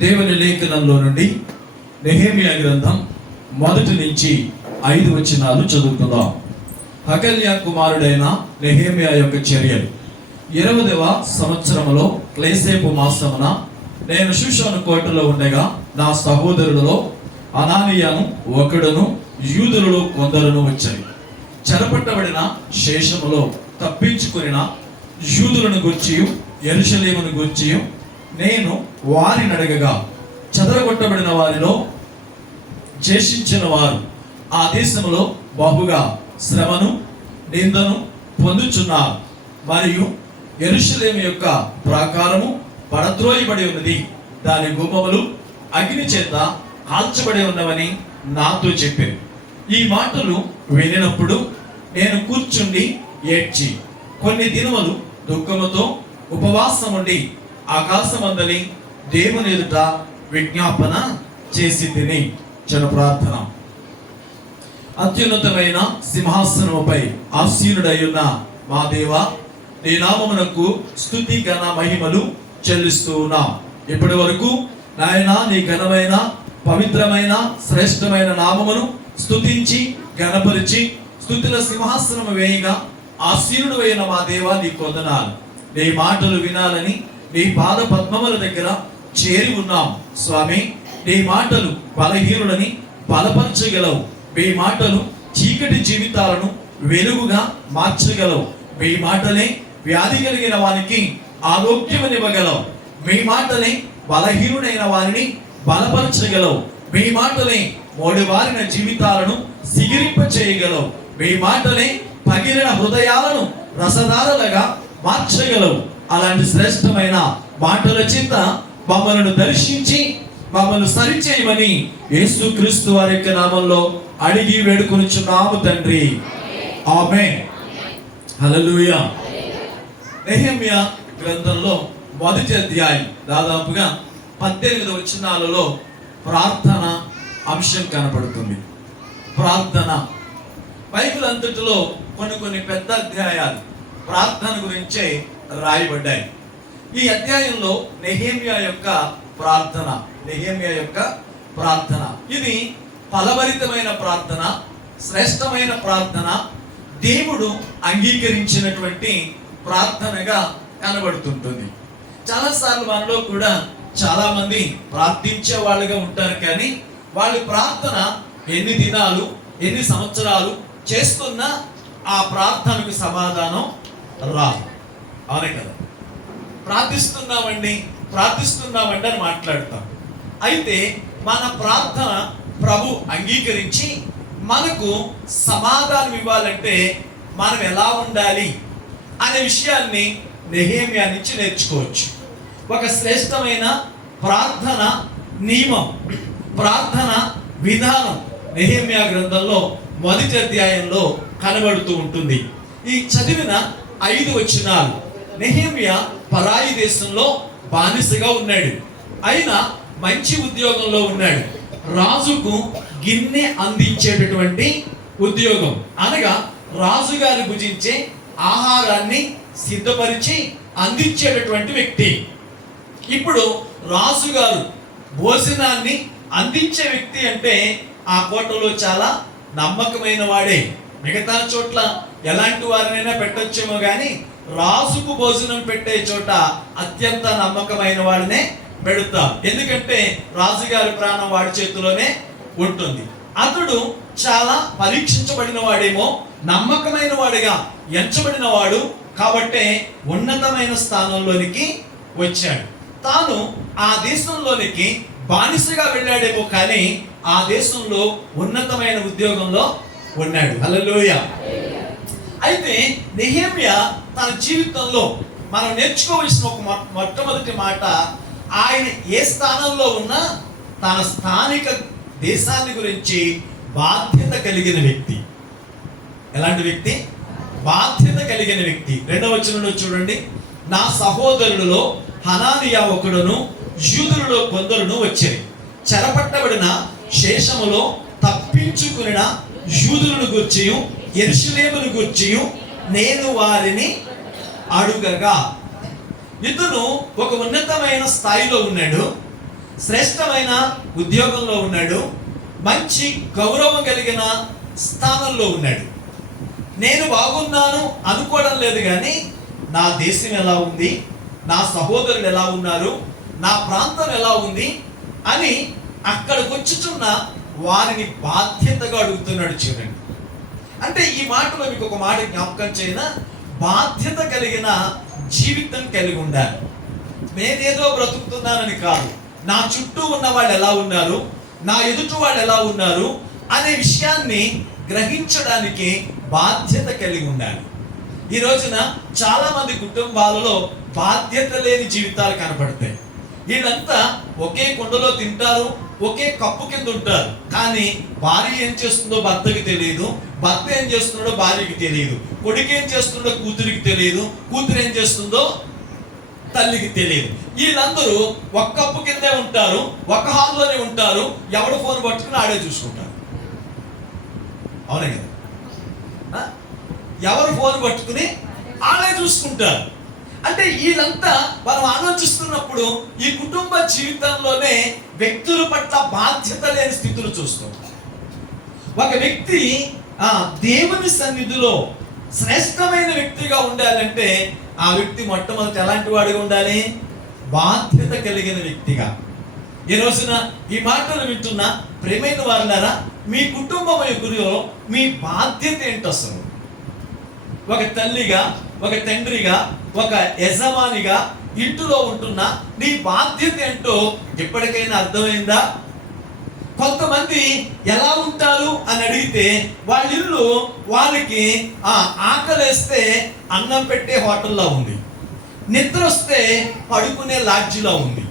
దేవుని లేఖనంలో నుండి నెహెమ్యా గ్రంథం 1 నుంచి 5 వచనాలు చదువుకుందాం. హగల్యా కుమారుడైన నెహెమ్యా యొక్క చర్యలు. 20వ సంవత్సరములో క్లేసేపు మాసమున నేను షూషాను కోటలో ఉండగా నా సహోదరులలో అనానీయాను ఒకడును యూదులలో కొందరును వచ్చాయి. చెరపట్టబడిన శేషములో తప్పించుకున్న యూదులను గూర్చియు యెరూషలేమును గూర్చియు నేను వారిని అడగగా, చెదరగొట్టబడిన వారిలో శేషించిన వారు ఆ దేశంలో బహుగా శ్రమను నిందను పొందుచున్నారు, మరియు యెరూషలేము యొక్క ప్రాకారము పడద్రోయబడి ఉన్నది, దాని గుమ్మములు అగ్ని చేత కాల్చబడి ఉన్నవని నాతో చెప్పారు. ఈ మాటలు వినినప్పుడు నేను కూర్చుండి ఏడ్చి కొన్ని దినములు దుఃఖముతో ఉపవాసం ఉండి ఆకాశమందలి దేవుని ఎదుట విజ్ఞాపన చేసి తిని. జన ప్రార్థన. అత్యున్నతమైన సింహాసనముపై ఆసీనుడై ఉన్న మా దేవా, నీ నామమునకు స్తుతి ఘన మహిమలు చెల్లిస్తూ ఉన్నాం. ఇప్పటి వరకు నాయనా నీ ఘనమైన పవిత్రమైన శ్రేష్టమైన నామమును స్తుతించి ఘనపరిచి స్తుతుల సింహాసనము వేయగా ఆసీనుడు అయిన మా దేవా నీకు వందనాలు. నీ మాటలు వినాలని నీ పాద పద్మముల దగ్గర చేరి ఉన్నాం స్వామి. నీ మాటలు బలహీనులని బలపరచగలవు. మీ మాటలు చీకటి జీవితాలను వెలుగుగా మార్చగలవు. మీ మాటలే వ్యాధి కలిగిన వారికి ఆరోగ్యమనివ్వగలవు. మీ మాటలే బలహీనుడైన వారిని బలపరచగలవు. మీ మాటలే మోడివారిన జీవితాలను సిగిరింప చేయగలవు. మీ మాటలే పగిలిన హృదయాలను రసదారులుగా మార్చగలవు. అలాంటి శ్రేష్టమైన మాటల చేత మమ్మల్ని దర్శించి మమ్మల్ని సరిచేయమని యేసుక్రీస్తు వారి యొక్క నామంలో అడిగి వేడుకొనుచున్నాము తండ్రి. ఆమేన్. హల్లెలూయా. నెహెమ్యా గ్రంథంలో 1వ అధ్యాయం దాదాపుగా 18 వచనాలలో ప్రార్థన అంశం కనపడుతుంది. ప్రార్థన. బైబిల్ అంతటిలో కొన్ని పెద్ద అధ్యాయాలు ప్రార్థన గురించే రాయబడ్డాయి. ఈ అధ్యాయంలో నెహెమ్యా యొక్క ప్రార్థన ఇది ఫలభరితమైన ప్రార్థన, శ్రేష్టమైన ప్రార్థన, దేవుడు అంగీకరించినటువంటి ప్రార్థనగా కనబడుతుంటుంది. చాలాసార్లు మనలో కూడా చాలా మంది ప్రార్థించే వాళ్ళుగా ఉంటారు, కానీ వాళ్ళ ప్రార్థన ఎన్ని దినాలు ఎన్ని సంవత్సరాలు చేస్తున్నా ఆ ప్రార్థనకు సమాధానం రాదు. అవునే కదా. ప్రార్థిస్తున్నామండి అని మాట్లాడతాం. అయితే మన ప్రార్థన ప్రభు అంగీకరించి మనకు సమాధానం ఇవ్వాలంటే మనం ఎలా ఉండాలి అనే విషయాన్ని నెహెమ్యా నుంచి నేర్చుకోవచ్చు. ఒక శ్రేష్టమైన ప్రార్థన నియమం, ప్రార్థన విధానం నెహెమ్యా గ్రంథంలో 1వ అధ్యాయంలో కనబడుతూ ఉంటుంది. ఈ చదివిన 5 వచనాలు. నెహెమ్యా పరాయి దేశంలో బానిసగా ఉన్నాడు. అయినా మంచి ఉద్యోగంలో ఉన్నాడు. రాజుకు గిన్నె అందించేటటువంటి ఉద్యోగం, అనగా రాజుగారు భుజించే ఆహారాన్ని సిద్ధపరిచి అందించేటటువంటి వ్యక్తి. ఇప్పుడు రాజుగారు భోజనాన్ని అందించే వ్యక్తి అంటే ఆ కోటలో చాలా నమ్మకమైన వాడే. మిగతా చోట్ల ఎలాంటి వారినైనా పెట్టొచ్చేమో కానీ రాజుకు భోజనం పెట్టే చోట అత్యంత నమ్మకమైన వాడినే పెడతారు. ఎందుకంటే రాజుగారి ప్రాణం వాడి చేతిలోనే ఉంటుంది. అతడు చాలా పరీక్షించబడిన వాడేమో, నమ్మకమైన వాడిగా ఎంచబడిన వాడు కాబట్టే ఉన్నతమైన స్థానంలోనికి వచ్చాడు. తాను ఆ దేశంలోనికి బానిసగా వెళ్ళాడేమో, కానీ ఆ దేశంలో ఉన్నతమైన ఉద్యోగంలో ఉన్నాడు. హల్లెలూయా. అయితే నెహెమ్యా తన జీవితంలో మనం నేర్చుకోవలసిన ఒక మొట్టమొదటి మాట, ఆయన ఏ స్థానంలో ఉన్నా తన స్థానిక దేశాన్ని గురించి బాధ్యత కలిగిన వ్యక్తి. ఎలాంటి వ్యక్తి? బాధ్యత కలిగిన వ్యక్తి. 2వ వచనంలో చూడండి. నా సహోదరులలో హనానియా ఒకడును యూదులలో కొందరును వచ్చారు. చెరపట్టబడిన శేషములో తప్పించుకున్న యూదులను గూర్చియు యెరూషలేమును గూర్చియు నేను వారిని అడుగగా. ఇతను ఒక ఉన్నతమైన స్థాయిలో ఉన్నాడు. శ్రేష్టమైన ఉద్యోగంలో ఉన్నాడు, మంచి గౌరవం కలిగిన స్థానంలో ఉన్నాడు. నేను బాగున్నాను అనుకోవడం లేదు, కానీ నా దేశం ఎలా ఉంది, నా సహోదరులు ఎలా ఉన్నారు, నా ప్రాంతం ఎలా ఉంది అని అక్కడికి వచ్చుచున్న వారిని బాధ్యతగా అడుగుతున్నాడు. చూడండి, అంటే ఈ మాటలో మీకు ఒక మాట జ్ఞాపకం చేయన, బాధ్యత కలిగిన జీవితం కలిగి ఉండాలి. నేనేదో బ్రతుకుతున్నానని కాదు, నా చుట్టూ ఉన్న వాళ్ళు ఎలా ఉన్నారు, నా ఎదుటి వాళ్ళు ఎలా ఉన్నారు అనే విషయాన్ని గ్రహించడానికి బాధ్యత కలిగి ఉండాలి. ఈ రోజున చాలా మంది కుటుంబాలలో బాధ్యత లేని జీవితాలు కనపడతాయి. వీళ్ళంతా ఒకే కుండలో తింటారు, ఒకే కప్పు కింద ఉంటారు, కానీ భార్య ఏం చేస్తుందో భర్తకి తెలియదు, భర్త ఏం చేస్తున్నాడో భార్యకి తెలియదు, కొడుకు ఏం చేస్తుండో కూతురికి తెలియదు, కూతురు ఏం చేస్తుందో తల్లికి తెలియదు. వీళ్ళందరూ ఒక కప్పు కిందే ఉంటారు, ఒక హాల్లోనే ఉంటారు, ఎవడు ఫోన్ పట్టుకుని ఆడే చూసుకుంటారు. అవునే కదా? ఎవరు ఫోన్ పట్టుకుని ఆడే చూసుకుంటారు. అంటే వీళ్ళంతా మనం ఆలోచిస్తున్నప్పుడు ఈ కుటుంబ జీవితంలోనే వ్యక్తుల పట్ల బాధ్యత లేని స్థితులు చూస్తాం. ఒక వ్యక్తి దేవుని సన్నిధిలో శ్రేష్టమైన వ్యక్తిగా ఉండాలంటే ఆ వ్యక్తి మొట్టమొదటి ఎలాంటి వాడిగా ఉండాలి? బాధ్యత కలిగిన వ్యక్తిగా. ఈ రోజున ఈ మాటలు వింటున్న ప్రేమైన వారులారా, మీ కుటుంబం యొక్క మీ బాధ్యత ఏంటి అసలు? ఒక తల్లిగా, ఒక తండ్రిగా, ఒక యజమానిగా ఇంటిలో ఉంటున్న నీ బాధ్యత ఏంటో ఎప్పటికైనా అర్థమైందా? కొంతమంది ఎలా ఉంటారు అని అడిగితే వాళ్ళ ఇల్లు వాళ్ళకి ఆకలేస్తే అన్నం పెట్టే హోటల్లో ఉంది, నిద్ర వస్తే పడుకునే లాడ్జిలో ఉంది.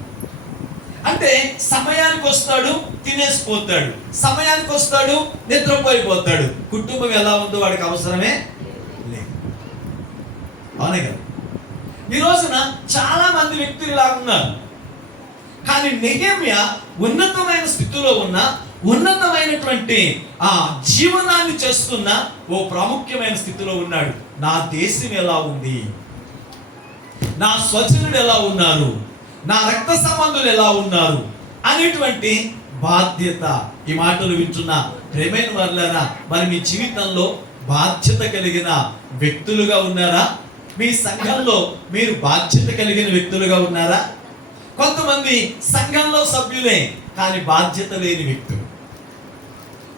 అంటే సమయానికి వస్తాడు, తినేసిపోతాడు, సమయానికి వస్తాడు, నిద్రపోయిపోతాడు. కుటుంబం ఎలా ఉందో వాడికి అవసరమే లేదు. అవునే కదా? ఈ రోజున చాలా మంది వ్యక్తులు ఇలా ఉన్నారు. కానీ నెహెమ్యా ఉన్నతమైన స్థితిలో ఉన్న, ఉన్నతమైనటువంటి జీవనాన్ని చేస్తున్న ఓ ప్రాముఖ్యమైన స్థితిలో ఉన్నాడు. నా దేశం ఎలా ఉంది, నా స్వజనుడు ఎలా ఉన్నారు, నా రక్త సంబంధులు ఎలా ఉన్నారు అనేటువంటి బాధ్యత. ఈ మాటలు వింటున్న ప్రేమైన వారులారా, మరి మీ జీవితంలో బాధ్యత కలిగిన వ్యక్తులుగా ఉన్నారా? మీ సంఘంలో మీరు బాధ్యత కలిగిన వ్యక్తులుగా ఉన్నారా? కొంతమంది సంఘంలో సభ్యులే కానీ బాధ్యత లేని వ్యక్తులు.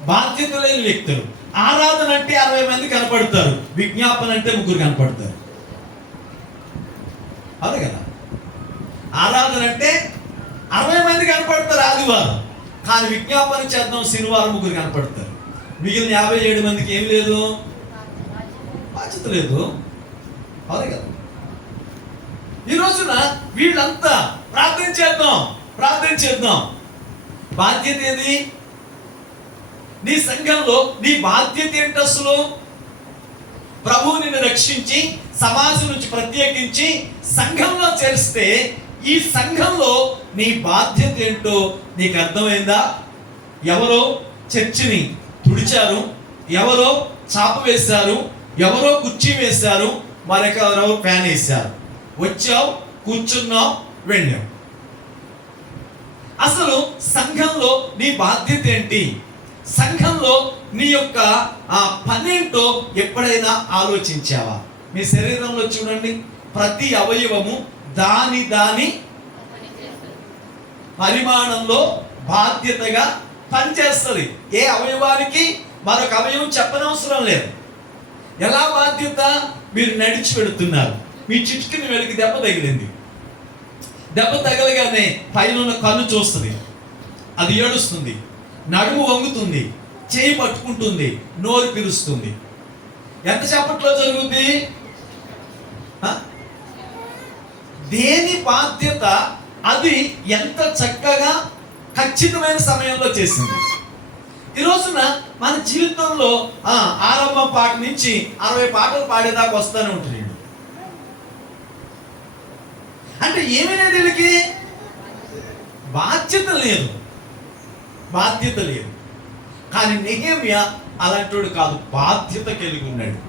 బాధ్యత లేని వ్యక్తులు. ఆరాధన అంటే 60 మంది కనపడతారు, విజ్ఞాపన అంటే 3 కనపడతారు. అదే కదా? ఆరాధన అంటే 60 మంది కనపడతారు ఆదివారం, కానీ విజ్ఞాపన చేద్దాం శనివారం 3 కనపడతారు. మిగిలిన 57 మందికి ఏం లేదు, బాధ్యత లేదు. అదే కదా? ఈ రోజున వీళ్ళంతా ప్రార్థన చేద్దాం. బాధ్యత ఏది? నీ సంఘంలో నీ బాధ్యత ఏంటి అసలు? ప్రభువు నిన్ను రక్షించి సమాజం నుంచి ప్రత్యేకించి సంఘంలో చేరిస్తే ఈ సంఘంలో నీ బాధ్యత ఏంటో నీకు అర్థమైందా? ఎవరో చర్చిని తుడిచారు, ఎవరో చాప వేశారు, ఎవరో కుర్చీ వేశారు, మరొకరో ఫ్యాన్ వేశారు. వచ్చావు, కూర్చున్నావు, వెళ్ళావు. అసలు సంఘంలో నీ బాధ్యత ఏంటి? సంఘంలో నీ యొక్క పనేంటో ఎప్పుడైనా ఆలోచించావా? మీ శరీరంలో చూడండి, ప్రతి అవయవము దాని పరిమాణంలో బాధ్యతగా పనిచేస్తుంది. ఏ అవయవానికి మరొక అవయవం చెప్పనవసరం లేదు. ఎలా బాధ్యత? మీరు నడిచి పెడుతున్నారు, మీ చిటికిన వెలికి దెబ్బ తగిలింది. దెబ్బ తగలగానే పైన ఉన్న కన్ను చూస్తుంది, అది ఏడుస్తుంది, నడుము వంగుతుంది, చేయి పట్టుకుంటుంది, నోరు పిలుస్తుంది. ఎంత సేపట్లో జరుగుద్ది? దేని బాధ్యత అది ఎంత చక్కగా ఖచ్చితమైన సమయంలో చేసింది. ఈ రోజున మన జీవితంలో ఆరంభం పాట నుంచి 60 పాటలు పాడేదాకా వస్తూనే ఉంటుంది. అంటే ఏమీ లేదు, వీళ్ళకి బాధ్యత లేదు. కానీ నెహెమ్యా అలాంటి కాదు, బాధ్యత కలిగి ఉన్నాడు.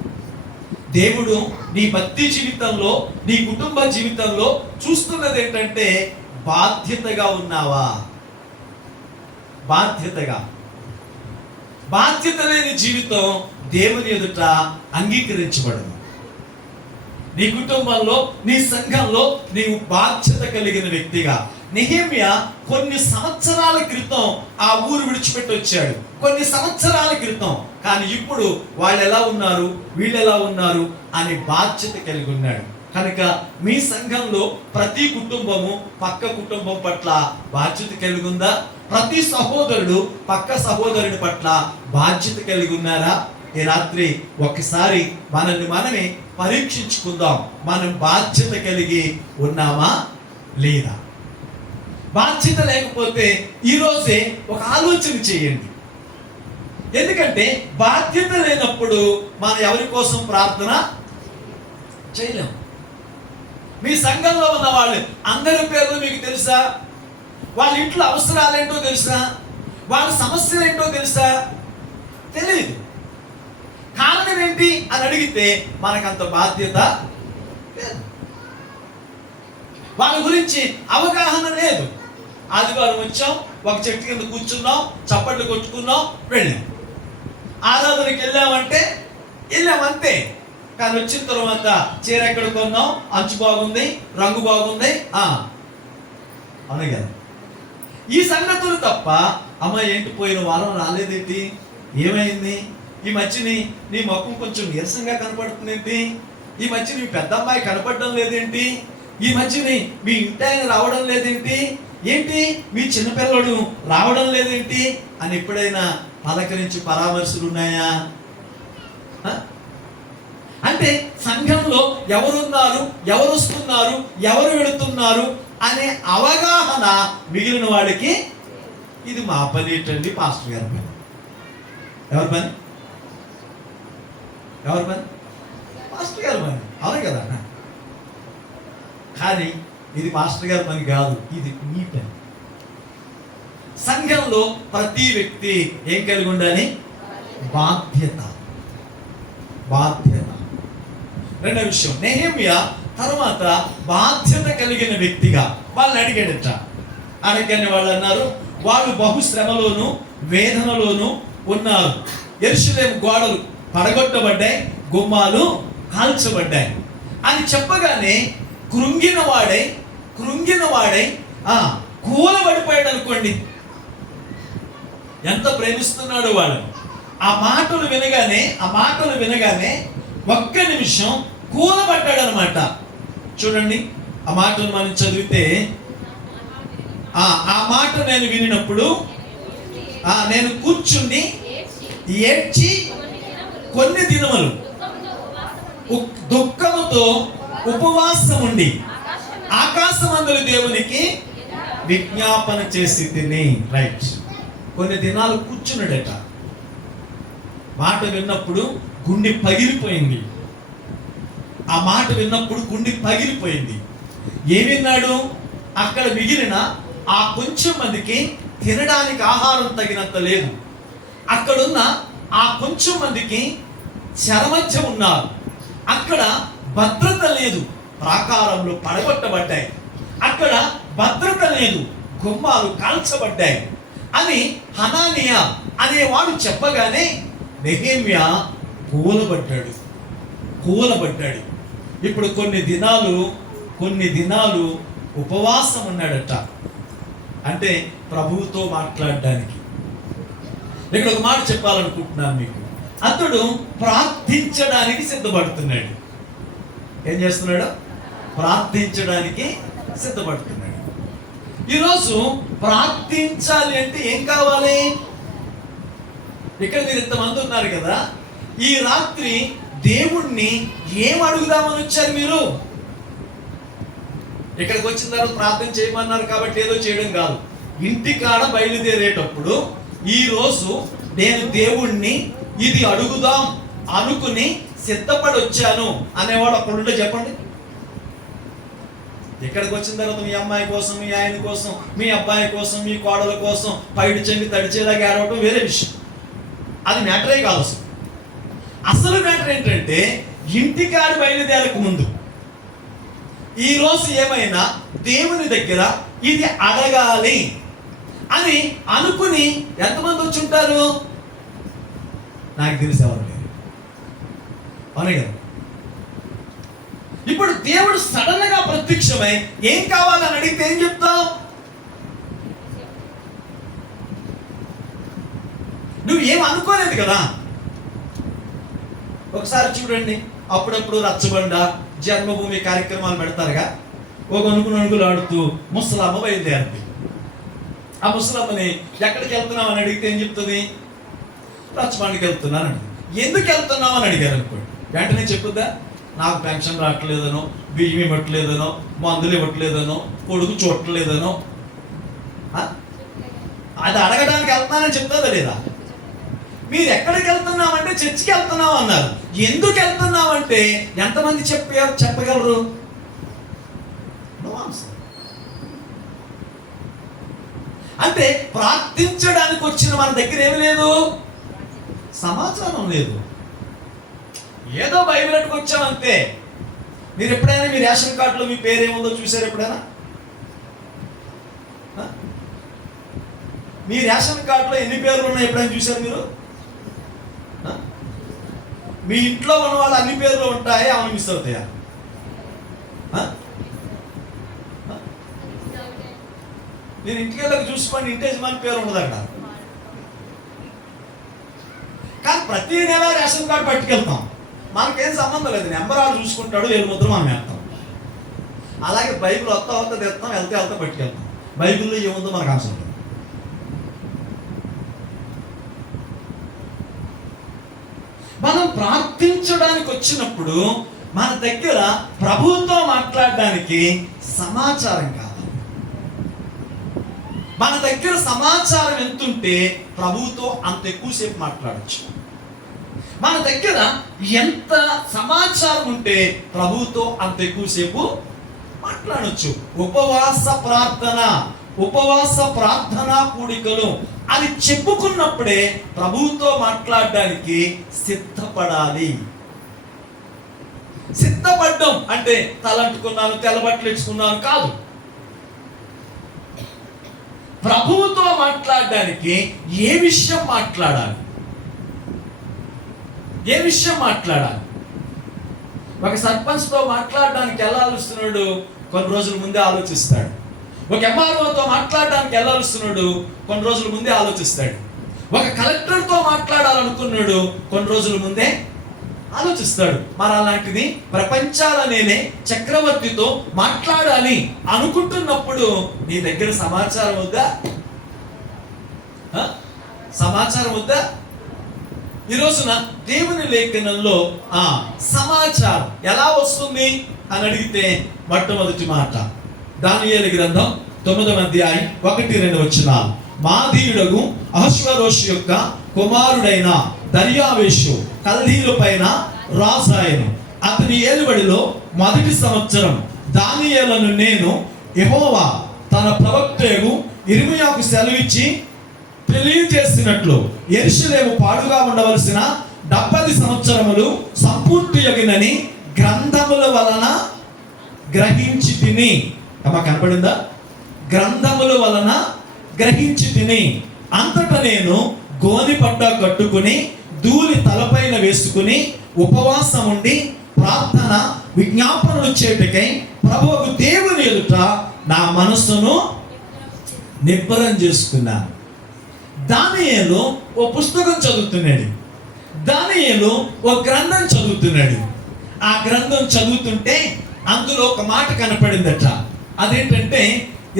దేవుడు నీ భక్తి జీవితంలో, నీ కుటుంబ జీవితంలో చూస్తున్నది ఏంటంటే బాధ్యతగా ఉన్నావా? బాధ్యత లేని జీవితం దేవుని ఎదుట అంగీకరించబడదు. నీ కుటుంబంలో, నీ సంఘంలో నీవు బాధ్యత కలిగిన వ్యక్తిగా. నెహెమ్యా కొన్ని సంవత్సరాల క్రితం ఆ ఊరు విడిచిపెట్టి వచ్చాడు, కొన్ని సంవత్సరాల క్రితం. కానీ ఇప్పుడు వాళ్ళు ఎలా ఉన్నారు, వీళ్ళు ఎలా ఉన్నారు అనే బాధ్యత కలిగి ఉన్నాడు. కనుక మీ సంఘంలో ప్రతి కుటుంబము పక్క కుటుంబం పట్ల బాధ్యత కలిగి ఉందా? ప్రతి సహోదరుడు పక్క సహోదరుడి పట్ల బాధ్యత కలిగి ఉన్నారా? ఈ రాత్రి ఒకసారి మనల్ని మనమే పరీక్షించుకుందాం. మనం బాధ్యత కలిగి ఉన్నామా లేదా? బాధ్యత లేకపోతే ఈరోజే ఒక ఆలోచన చేయండి. ఎందుకంటే బాధ్యత లేనప్పుడు మనం ఎవరి కోసం ప్రార్థన చేయలేము. మీ సంఘంలో ఉన్న వాళ్ళు అందరి పేర్లు మీకు తెలుసా? వాళ్ళ ఇంట్లో అవసరాలేంటో తెలుసా? వాళ్ళ సమస్యలు ఏంటో తెలుసా? తెలియదు. కారణం ఏంటి అని అడిగితే మనకంత బాధ్యత లేదు, వాళ్ళ గురించి అవగాహన లేదు. ఆదివారం వచ్చాం, ఒక చెట్టు కింద కూర్చున్నాం, చప్పట్లు కొట్టుకున్నాం, వెళ్ళాం. ఆరాధనకి వెళ్ళామంటే వెళ్ళాం అంతే. కానీ వచ్చిన తర్వాత చీర ఎక్కడ కొన్నాం, అంచు బాగుంది, రంగు బాగుంది, అవును కదా. ఈ సంగతులు తప్ప అమ్మ ఏంటి పోయిన వారం రాలేదేంటి, ఏమైంది, ఈ మధ్యని నీ ముఖం కొంచెం నీరసంగా కనపడుతుంది ఏంటి, ఈ మధ్య నీ పెద్ద అమ్మాయి కనపడడం లేదేంటి, ఈ మధ్యని మీ ఇంటి ఆయన రావడం లేదేంటి, ఏంటి మీ చిన్నపిల్లడు రావడం లేదేంటి అని ఎప్పుడైనా పలకరించి పరామర్శలు ఉన్నాయా? అంటే సంఘంలో ఎవరున్నారు, ఎవరు వస్తున్నారు, ఎవరు వెళుతున్నారు అనే అవగాహన మిగిలిన వాడికి ఇది మా పని ఏంటండి, పాస్టర్ గారి పని. ఎవరి పని? పాస్టర్ గారి పని, అవును కదా. కానీ ఇది మాస్టర్ గారి పని కాదు, ఇది మీ పని. సంఘంలో ప్రతి వ్యక్తి ఏం కలిగి ఉండాలి? బాధ్యత. రెండో విషయం, నెహెమ్యా తర్వాత బాధ్యత కలిగిన వ్యక్తిగా వాళ్ళని అడిగాడట. అడగని వాళ్ళు అన్నారు, వాళ్ళు బహుశ్రమలోను వేదనలోను ఉన్నారు. యెరూషలేము గోడలు పడగొట్టబడ్డాయి, గుమ్మాలు కాల్చబడ్డాయి అని చెప్పగానే కృంగిన వాడై కూలబడిపోయాడు అనుకోండి. ఎంత ప్రేమిస్తున్నాడు వాడు. ఆ మాటలు వినగానే ఒక్క నిమిషం కూలబడ్డాడు అనమాట. చూడండి ఆ మాటలు మనం చదివితే, ఆ మాట నేను వినినప్పుడు నేను కూర్చుని ఏడ్చి కొన్ని దినములు దుఃఖముతో ఉపవాసం ఉండి ఆకాశమందుల దేవునికి విజ్ఞాపన చేసి తిని. రైట్, కొన్ని దినాలు కూర్చున్నాడట. మాట విన్నప్పుడు గుండె పగిలిపోయింది. ఆ మాట విన్నప్పుడు గుండె పగిలిపోయింది. ఏం విన్నాడు? అక్కడ మిగిలిన ఆ కొంచెం మందికి తినడానికి ఆహారం తగినంత లేదు. అక్కడున్న ఆ కొంచెం మందికి శరమధ్య ఉన్నారు. అక్కడ భద్రత లేదు, ప్రాకారంలో పడగొట్టబడ్డాయి. అక్కడ భద్రత లేదు, గుమ్మాలు కాల్చబడ్డాయి అని హనానియా అనేవాడు చెప్పగానే నెహెమ్యా కూలబడ్డాడు. ఇప్పుడు కొన్ని దినాలు ఉపవాసం ఉన్నాడట. అంటే ప్రభువుతో మాట్లాడడానికి. ఇక్కడ ఒక మాట చెప్పాలనుకుంటున్నాను మీకు. అతడు ప్రార్థించడానికి సిద్ధపడుతున్నాడు. ఏం చేస్తున్నాడు? ప్రార్థించడానికి సిద్ధపడుతున్నాడు. ఈరోజు ప్రార్థించాలి అంటే ఏం కావాలి? ఇక్కడ మీరు ఇంతమంది ఉన్నారు కదా, ఈ రాత్రి దేవుణ్ణి ఏం అడుగుదామని వచ్చారు మీరు? ఇక్కడికి వచ్చిన తర్వాత ప్రార్థన చేయమన్నారు కాబట్టి ఏదో చేయడం కాదు. ఇంటికాడ బయలుదేరేటప్పుడు ఈరోజు నేను దేవుణ్ణి ఇది అడుగుదాం అనుకుని సిద్ధపడి వచ్చాను అనేవాడు అక్కడుంటే చెప్పండి. ఇక్కడికి వచ్చిన తర్వాత మీ అమ్మాయి కోసం, మీ ఆయన కోసం, మీ అబ్బాయి కోసం, మీ కోడల కోసం పైడి చెంగి తడిచేలాగా ఏడవటం వేరే విషయం. అది మ్యాటరే కాదు. అసలు మ్యాటర్ ఏంటంటే ఇంటికాడి బయలుదేరక ముందు ఈరోజు ఏమైనా దేవుని దగ్గర ఇది అడగాలి అని అనుకుని ఎంతమంది వచ్చి ఉంటారు? నాకు తెలిసి ఎవరు లేరు. అవునే కదా? ఇప్పుడు దేవుడు సడన్ గా ప్రత్యక్షమై ఏం కావాలని అడిగితే ఏం చెప్తావు? నువ్వు ఏం అనుకోలేదు కదా. ఒకసారి చూడండి, అప్పుడప్పుడు రచ్చబండ జన్మభూమి కార్యక్రమాలు పెడతారుగా. ఒక అణుకులు ఆడుతూ ముసలమ్మ బయలుదేరింది. ఆ ముసలమ్మని ఎక్కడికి వెళ్తున్నావు అని అడిగితే ఏం చెప్తుంది? రచ్చబండకి వెళ్తున్నాను. ఎందుకు వెళ్తున్నావు అని అడిగారు అనుకోండి, వెంటనే చెప్పుద్దా? నాకు పెన్షన్ రావట్లేదనో, బియ్యం ఇవ్వట్లేదనో, మందులు ఇవ్వట్లేదనో, కొడుకు చూడట్లేదనో. అది అడగడానికి వెళ్తున్నానని చెప్తుందా లేదా? మీరు ఎక్కడికి వెళ్తున్నామంటే చర్చికి వెళ్తున్నాం అన్నారు. ఎందుకు వెళ్తున్నామంటే ఎంతమంది చెప్పగలరు? అంటే ప్రార్థించడానికి వచ్చిన మన దగ్గర ఏమి లేదు, సమాచారం లేదు. ఏదో బైబిల్ అట్టుకు వచ్చామంతే. మీరు ఎప్పుడైనా మీ రేషన్ కార్డులో మీ పేరు ఏముందో చూసారు ఎప్పుడైనా? మీ రేషన్ కార్డులో ఎన్ని పేర్లు ఉన్నాయి ఎప్పుడైనా చూసారు మీరు? మీ ఇంట్లో ఉన్న వాళ్ళు అన్ని పేర్లు ఉంటాయి, అవును మిస్ అవుతాయా? నేను ఇంటికి వెళ్ళక చూసుకోండి, ఇంటి యజమాని పేరు ఉండదు అక్కడ. కానీ ప్రతి నెల రేషన్ కార్డు పట్టుకెళ్తాం, మనకేం సంబంధం లేదు. నెంబర్ ఆడు చూసుకుంటాడు, 7 ముద్ర మనం వేస్తాం. అలాగే బైబిల్ వస్తా తెస్తాం, వెళ్తే పట్టుకెళ్తాం. బైబిల్లో ఏముందో మనకు అవసరం లేదు. మనం ప్రార్థించడానికి వచ్చినప్పుడు మన దగ్గర ప్రభువుతో మాట్లాడడానికి సమాచారం కావాలి. మన దగ్గర సమాచారం ఎంతుంటే ప్రభువుతో అంత ఎక్కువసేపు మాట్లాడచ్చు. మన దగ్గర ఎంత సమాచారం ఉంటే ప్రభువుతో అంత ఎక్కువసేపు మాట్లాడచ్చు. ఉపవాస ప్రార్థన కూడికలు అని చెప్పుకున్నప్పుడే ప్రభువుతో మాట్లాడడానికి సిద్ధపడాలి. సిద్ధపడ్డం అంటే తలంటుకున్నాను, తెల్లబట్టలు ఇచ్చుకున్నాను కాదు. ప్రభువుతో మాట్లాడడానికి ఏ విషయం మాట్లాడాలి? ఒక సర్పంచ్తో మాట్లాడడానికి ఎలా ఆలోచిస్తున్నాడు? కొన్ని రోజుల ముందే ఆలోచిస్తాడు. ఒక ఎంఆర్ఓతో మాట్లాడడానికి ఎలా ఆలోచిస్తున్నాడు? కొన్ని రోజుల ముందే ఆలోచిస్తాడు. ఒక కలెక్టర్తో మాట్లాడాలనుకున్నాడు, కొన్ని రోజుల ముందే ఆలోచిస్తాడు. మరి అలాంటిది ప్రపంచాలనే చక్రవర్తితో మాట్లాడాలి అనుకుంటున్నప్పుడు నీ దగ్గర సమాచారం వద్దా? ఈ రోజున దేవుని లేఖనంలో సమాచారం ఎలా వస్తుంది అని అడిగితే మొట్టమొదటి మాట దానియేలు గ్రంథం 9వ అధ్యాయం 1-2 వచనాలు. మాదీయుడగు అహష్వేరోషు యొక్క కుమారుడైన దర్యావేషు కల్దీయుల పైన రాజాయను. అతని ఏలుబడిలో మొదటి సంవత్సరం దానియేలును నేను యెహోవా తన ప్రవక్తయగు ఇర్మీయాకు సెలవిచ్చి తెలియజేసినట్లు యెరూషలేము పాడుగా ఉండవలసిన 70 సంవత్సరములు సంపూర్తియగినని గ్రంథముల వలన గ్రహించి తిని. కనపడిందా? గ్రంథముల వలన గ్రహించి తిని. అంతటా నేను గోని పట్ట కట్టుకుని ధూళి తలపైన వేసుకుని ఉపవాసం ఉండి ప్రార్థన విజ్ఞాపనలు చేయుటకై ప్రభువు దేవుని ఎదుట నా మనస్సును నిబ్బరం చేసుకున్నాను. దానియేలు ఓ పుస్తకం చదువుతున్నాడు. దానియేలు ఓ గ్రంథం చదువుతున్నాడు. ఆ గ్రంథం చదువుతుంటే అందులో ఒక మాట కనపడిందట. అదేంటంటే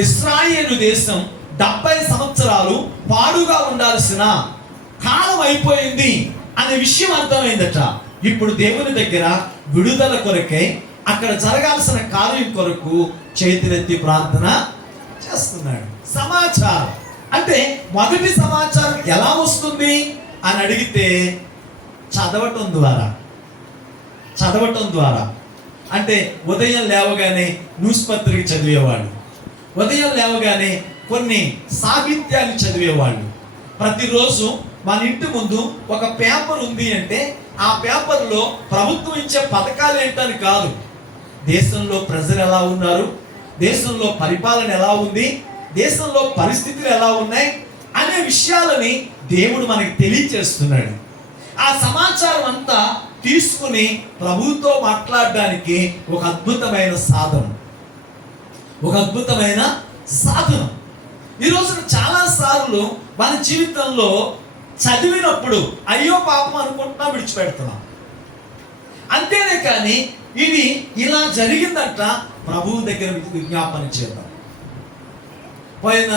ఇశ్రాయేలు దేశం 70 సంవత్సరాలు పాడుగా ఉండాల్సిన కాలం అయిపోయింది అనే విషయం అర్థమైందట. ఇప్పుడు దేవుని దగ్గర విడుదల కొరకై అక్కడ జరగాల్సిన కార్యం కొరకు చేతులెత్తి ప్రార్థన చేస్తున్నాడు. సమాచారం అంటే మొదటి సమాచారం ఎలా వస్తుంది అని అడిగితే చదవటం ద్వారా. అంటే ఉదయం లేవగానే న్యూస్ పత్రిక చదివేవాళ్ళు, ఉదయం లేవగానే కొన్ని సాహిత్యాన్ని చదివేవాళ్ళు. ప్రతిరోజు మన ఇంటి ముందు ఒక పేపర్ ఉంది అంటే ఆ పేపర్లో ప్రభుత్వం ఇచ్చే పథకాలు ఏంటని కాదు, దేశంలో ప్రజలు ఎలా ఉన్నారు, దేశంలో పరిపాలన ఎలా ఉంది, దేశంలో పరిస్థితులు ఎలా ఉన్నాయి అనే విషయాలని దేవుడు మనకి తెలియచేస్తున్నాడు. ఆ సమాచారం అంతా తీసుకుని ప్రభువుతో మాట్లాడడానికి ఒక అద్భుతమైన సాధనం, ఒక అద్భుతమైన సాధనం. ఈ రోజున చాలా సార్లు మన జీవితంలో చదివినప్పుడు అయ్యో పాపం అనుకుంటున్నా విడిచిపెడుతున్నాం. అంతేనే కానీ ఇది ఇలా జరిగిందంట ప్రభువు దగ్గర విజ్ఞాపన చేద్దాం. పోయిన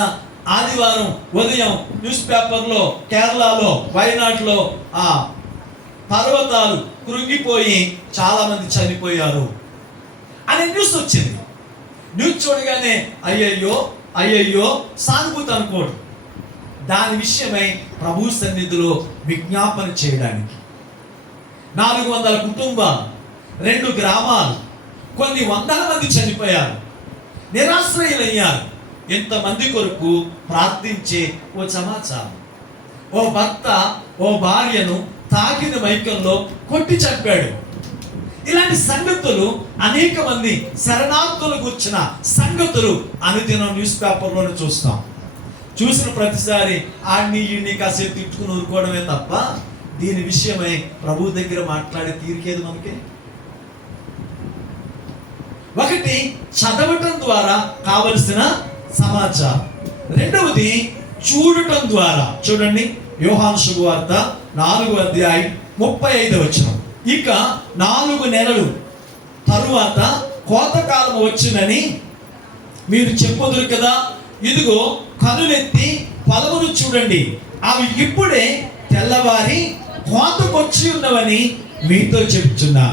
ఆదివారం ఉదయం న్యూస్ పేపర్లో కేరళలో వయనాడులో ఆ పర్వతాలు కృంగిపోయి చాలా మంది చనిపోయారు అనే న్యూస్ వచ్చింది. న్యూస్ చూడగానే అయ్యయ్యో అయ్యయ్యో సానుభూతి అనుకోడు. దాని విషయమై ప్రభు సన్నిధిలో విజ్ఞాపన చేయడానికి 400 కుటుంబాలు, 2 గ్రామాలు, కొన్ని వందల మంది చనిపోయారు, నిరాశ్రయులయ్యారు. ఎంతమంది కొరకు ప్రార్థించే ఓ సమాచారం. ఓ భర్త ఓ భార్యను తాకిన మైకంలో కొట్టి చంపాడు. ఇలాంటి సంగతులు అనేక మంది శరణార్థులు కూర్చున్న సంగతులు అనుదినం న్యూస్ పేపర్లోనే చూస్తాం. చూసిన ప్రతిసారి ఆడిని ఈడిని కాసేపు తిట్టుకుని ఊరుకోవడమే తప్ప దీని విషయమై ప్రభు దగ్గర మాట్లాడే తీరికేది మనకి. ఒకటి చదవటం ద్వారా కావలసిన సమాచారం, రెండవది చూడటం ద్వారా. చూడండి యోహాను శుభవార్త 4వ అధ్యాయం 35వ వచనం. ఇక 4 నెలలు తరువాత కోతకాలం వచ్చిందని మీరు చెప్పుదురు కదా, ఇదిగో కనులెత్తి పొలమును చూడండి, అవి ఇప్పుడే తెల్లవారి కోతకొచ్చి ఉన్నవని మీతో చెప్తున్నా.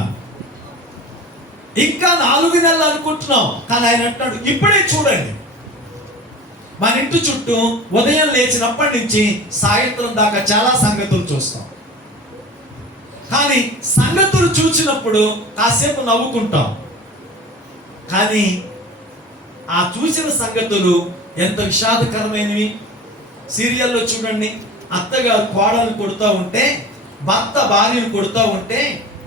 ఇంకా 4 నెలలు అనుకుంటున్నాం, కానీ ఆయన అంటాడు ఇప్పుడే చూడండి. మన ఇంటి చుట్టూ ఉదయం లేచినప్పటి నుంచి సాయంత్రం దాకా చాలా సంగతులు చూస్తాం. కానీ సంగతులు చూసినప్పుడు కాసేపు నవ్వుకుంటాం, కానీ ఆ చూసిన సంగతులు ఎంత విషాదకరమైనవి. సీరియల్లో చూడండి, అత్తగారు కోడలు కొడుతూ ఉంటే, భర్త భార్యను కొడుతూ ఉంటే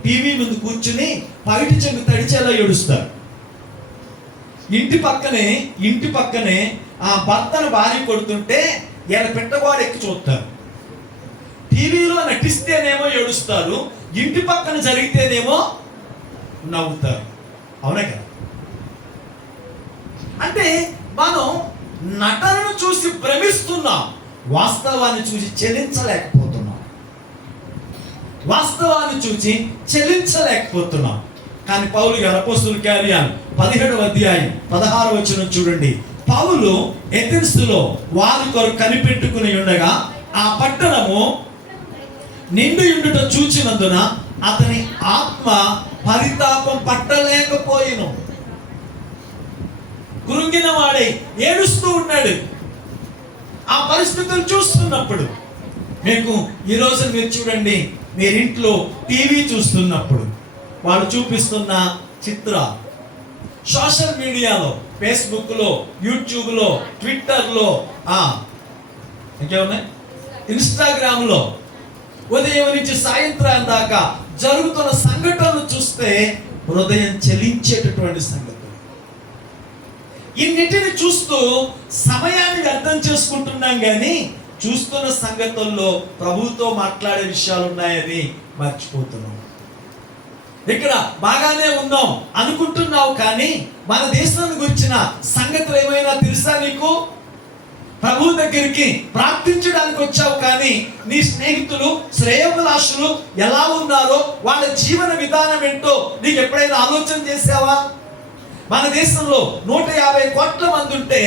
టీవీ ముందు కూర్చుని పైటి చెంగు తడిచేలా ఏడుస్తారు. ఇంటి పక్కనే ఆ భర్తను భార్య కొడుతుంటే ఈయన పెట్టగోడ ఎక్కి చూస్తారు. టీవీలో నటిస్తేనేమో ఏడుస్తారు, ఇంటి పక్కన జరిగితేనేమో నవ్వుతారు. అవునే కదా? అంటే మనం నటనను చూసి భ్రమిస్తున్నాం, వాస్తవాన్ని చూసి చెల్లించలేకపోతున్నాం. కానీ పౌలు గారు అపోస్తలుల కార్యాలు 17వ అధ్యాయం 16వ వచనం చూడండి. పౌలు ఎథెన్సులో వారి కొరకు కనిపెట్టుకుని ఉండగా ఆ పట్టణము నిండి ఉండుట చూచినందున అతని ఆత్మ పరితాపం పట్టలేకపోయిను. కృంగిన వాడై ఏడుస్తూ ఉన్నాడు. ఆ పరిస్థితులు చూస్తున్నప్పుడు మీకు ఈరోజు మీరు చూడండి, మీరింట్లో టీవీ చూస్తున్నప్పుడు వాళ్ళు చూపిస్తున్న చిత్ర, సోషల్ మీడియాలో, ఫేస్బుక్లో, యూట్యూబ్లో, ట్విట్టర్లో, ఇంకేమున్నాయి, ఇన్స్టాగ్రామ్లో ఉదయం నుంచి సాయంత్రం దాకా జరుగుతున్న సంఘటనలు చూస్తే హృదయం చలించేటటువంటి సంగతులు. ఇన్నిటిని చూస్తూ సమయాన్ని అర్థం చేసుకుంటున్నాం, కానీ చూస్తున్న సంగతుల్లో ప్రభువుతో మాట్లాడే విషయాలు ఉన్నాయని మర్చిపోతున్నాం. ఇక్కడ బాగానే ఉన్నాం అనుకుంటున్నావు, కానీ మన దేశాన్ని గురించిన సంగతులు ఏమైనా తెలుసా నీకు? ప్రభు దగ్గరికి ప్రార్థించడానికి వచ్చావు, కానీ నీ స్నేహితులు శ్రేయోభిలాషులు ఎలా ఉన్నారో, వాళ్ళ జీవన విధానం ఏంటో నీకు ఎప్పుడైనా ఆలోచన చేసావా? మన దేశంలో 150 కోట్ల మంది ఉంటే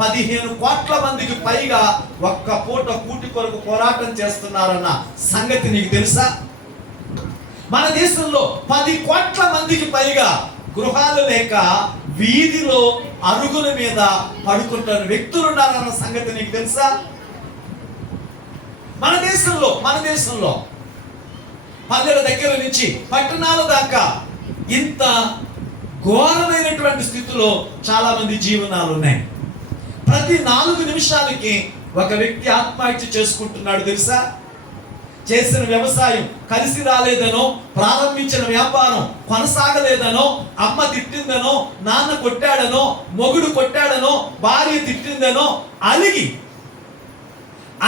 15 కోట్ల మందికి పైగా ఒక్క పూట కూటి కొరకు పోరాటం చేస్తున్నారన్న సంగతి నీకు తెలుసా? మన దేశంలో 10 కోట్ల మందికి పైగా గృహాలు లేక వీధిలో అరుగుల మీద పడుకుంటున్న వ్యక్తులు ఉన్నారన్న సంగతి నీకు తెలుసా? మన దేశంలో పల్లెల దగ్గర నుంచి పట్టణాల దాకా ఇంత ఘోరమైనటువంటి స్థితిలో చాలా మంది జీవనాలు ఉన్నాయి. ప్రతి 4 నిమిషాలకి ఒక వ్యక్తి ఆత్మహత్య చేసుకుంటున్నాడు తెలుసా? చేసిన వ్యవసాయం కలిసి రాలేదనో, ప్రారంభించిన వ్యాపారం కొనసాగలేదనో, అమ్మ తిట్టిందనో, నాన్న కొట్టాడనో, మొగుడు కొట్టాడనో, భార్య తిట్టిందనో అలిగి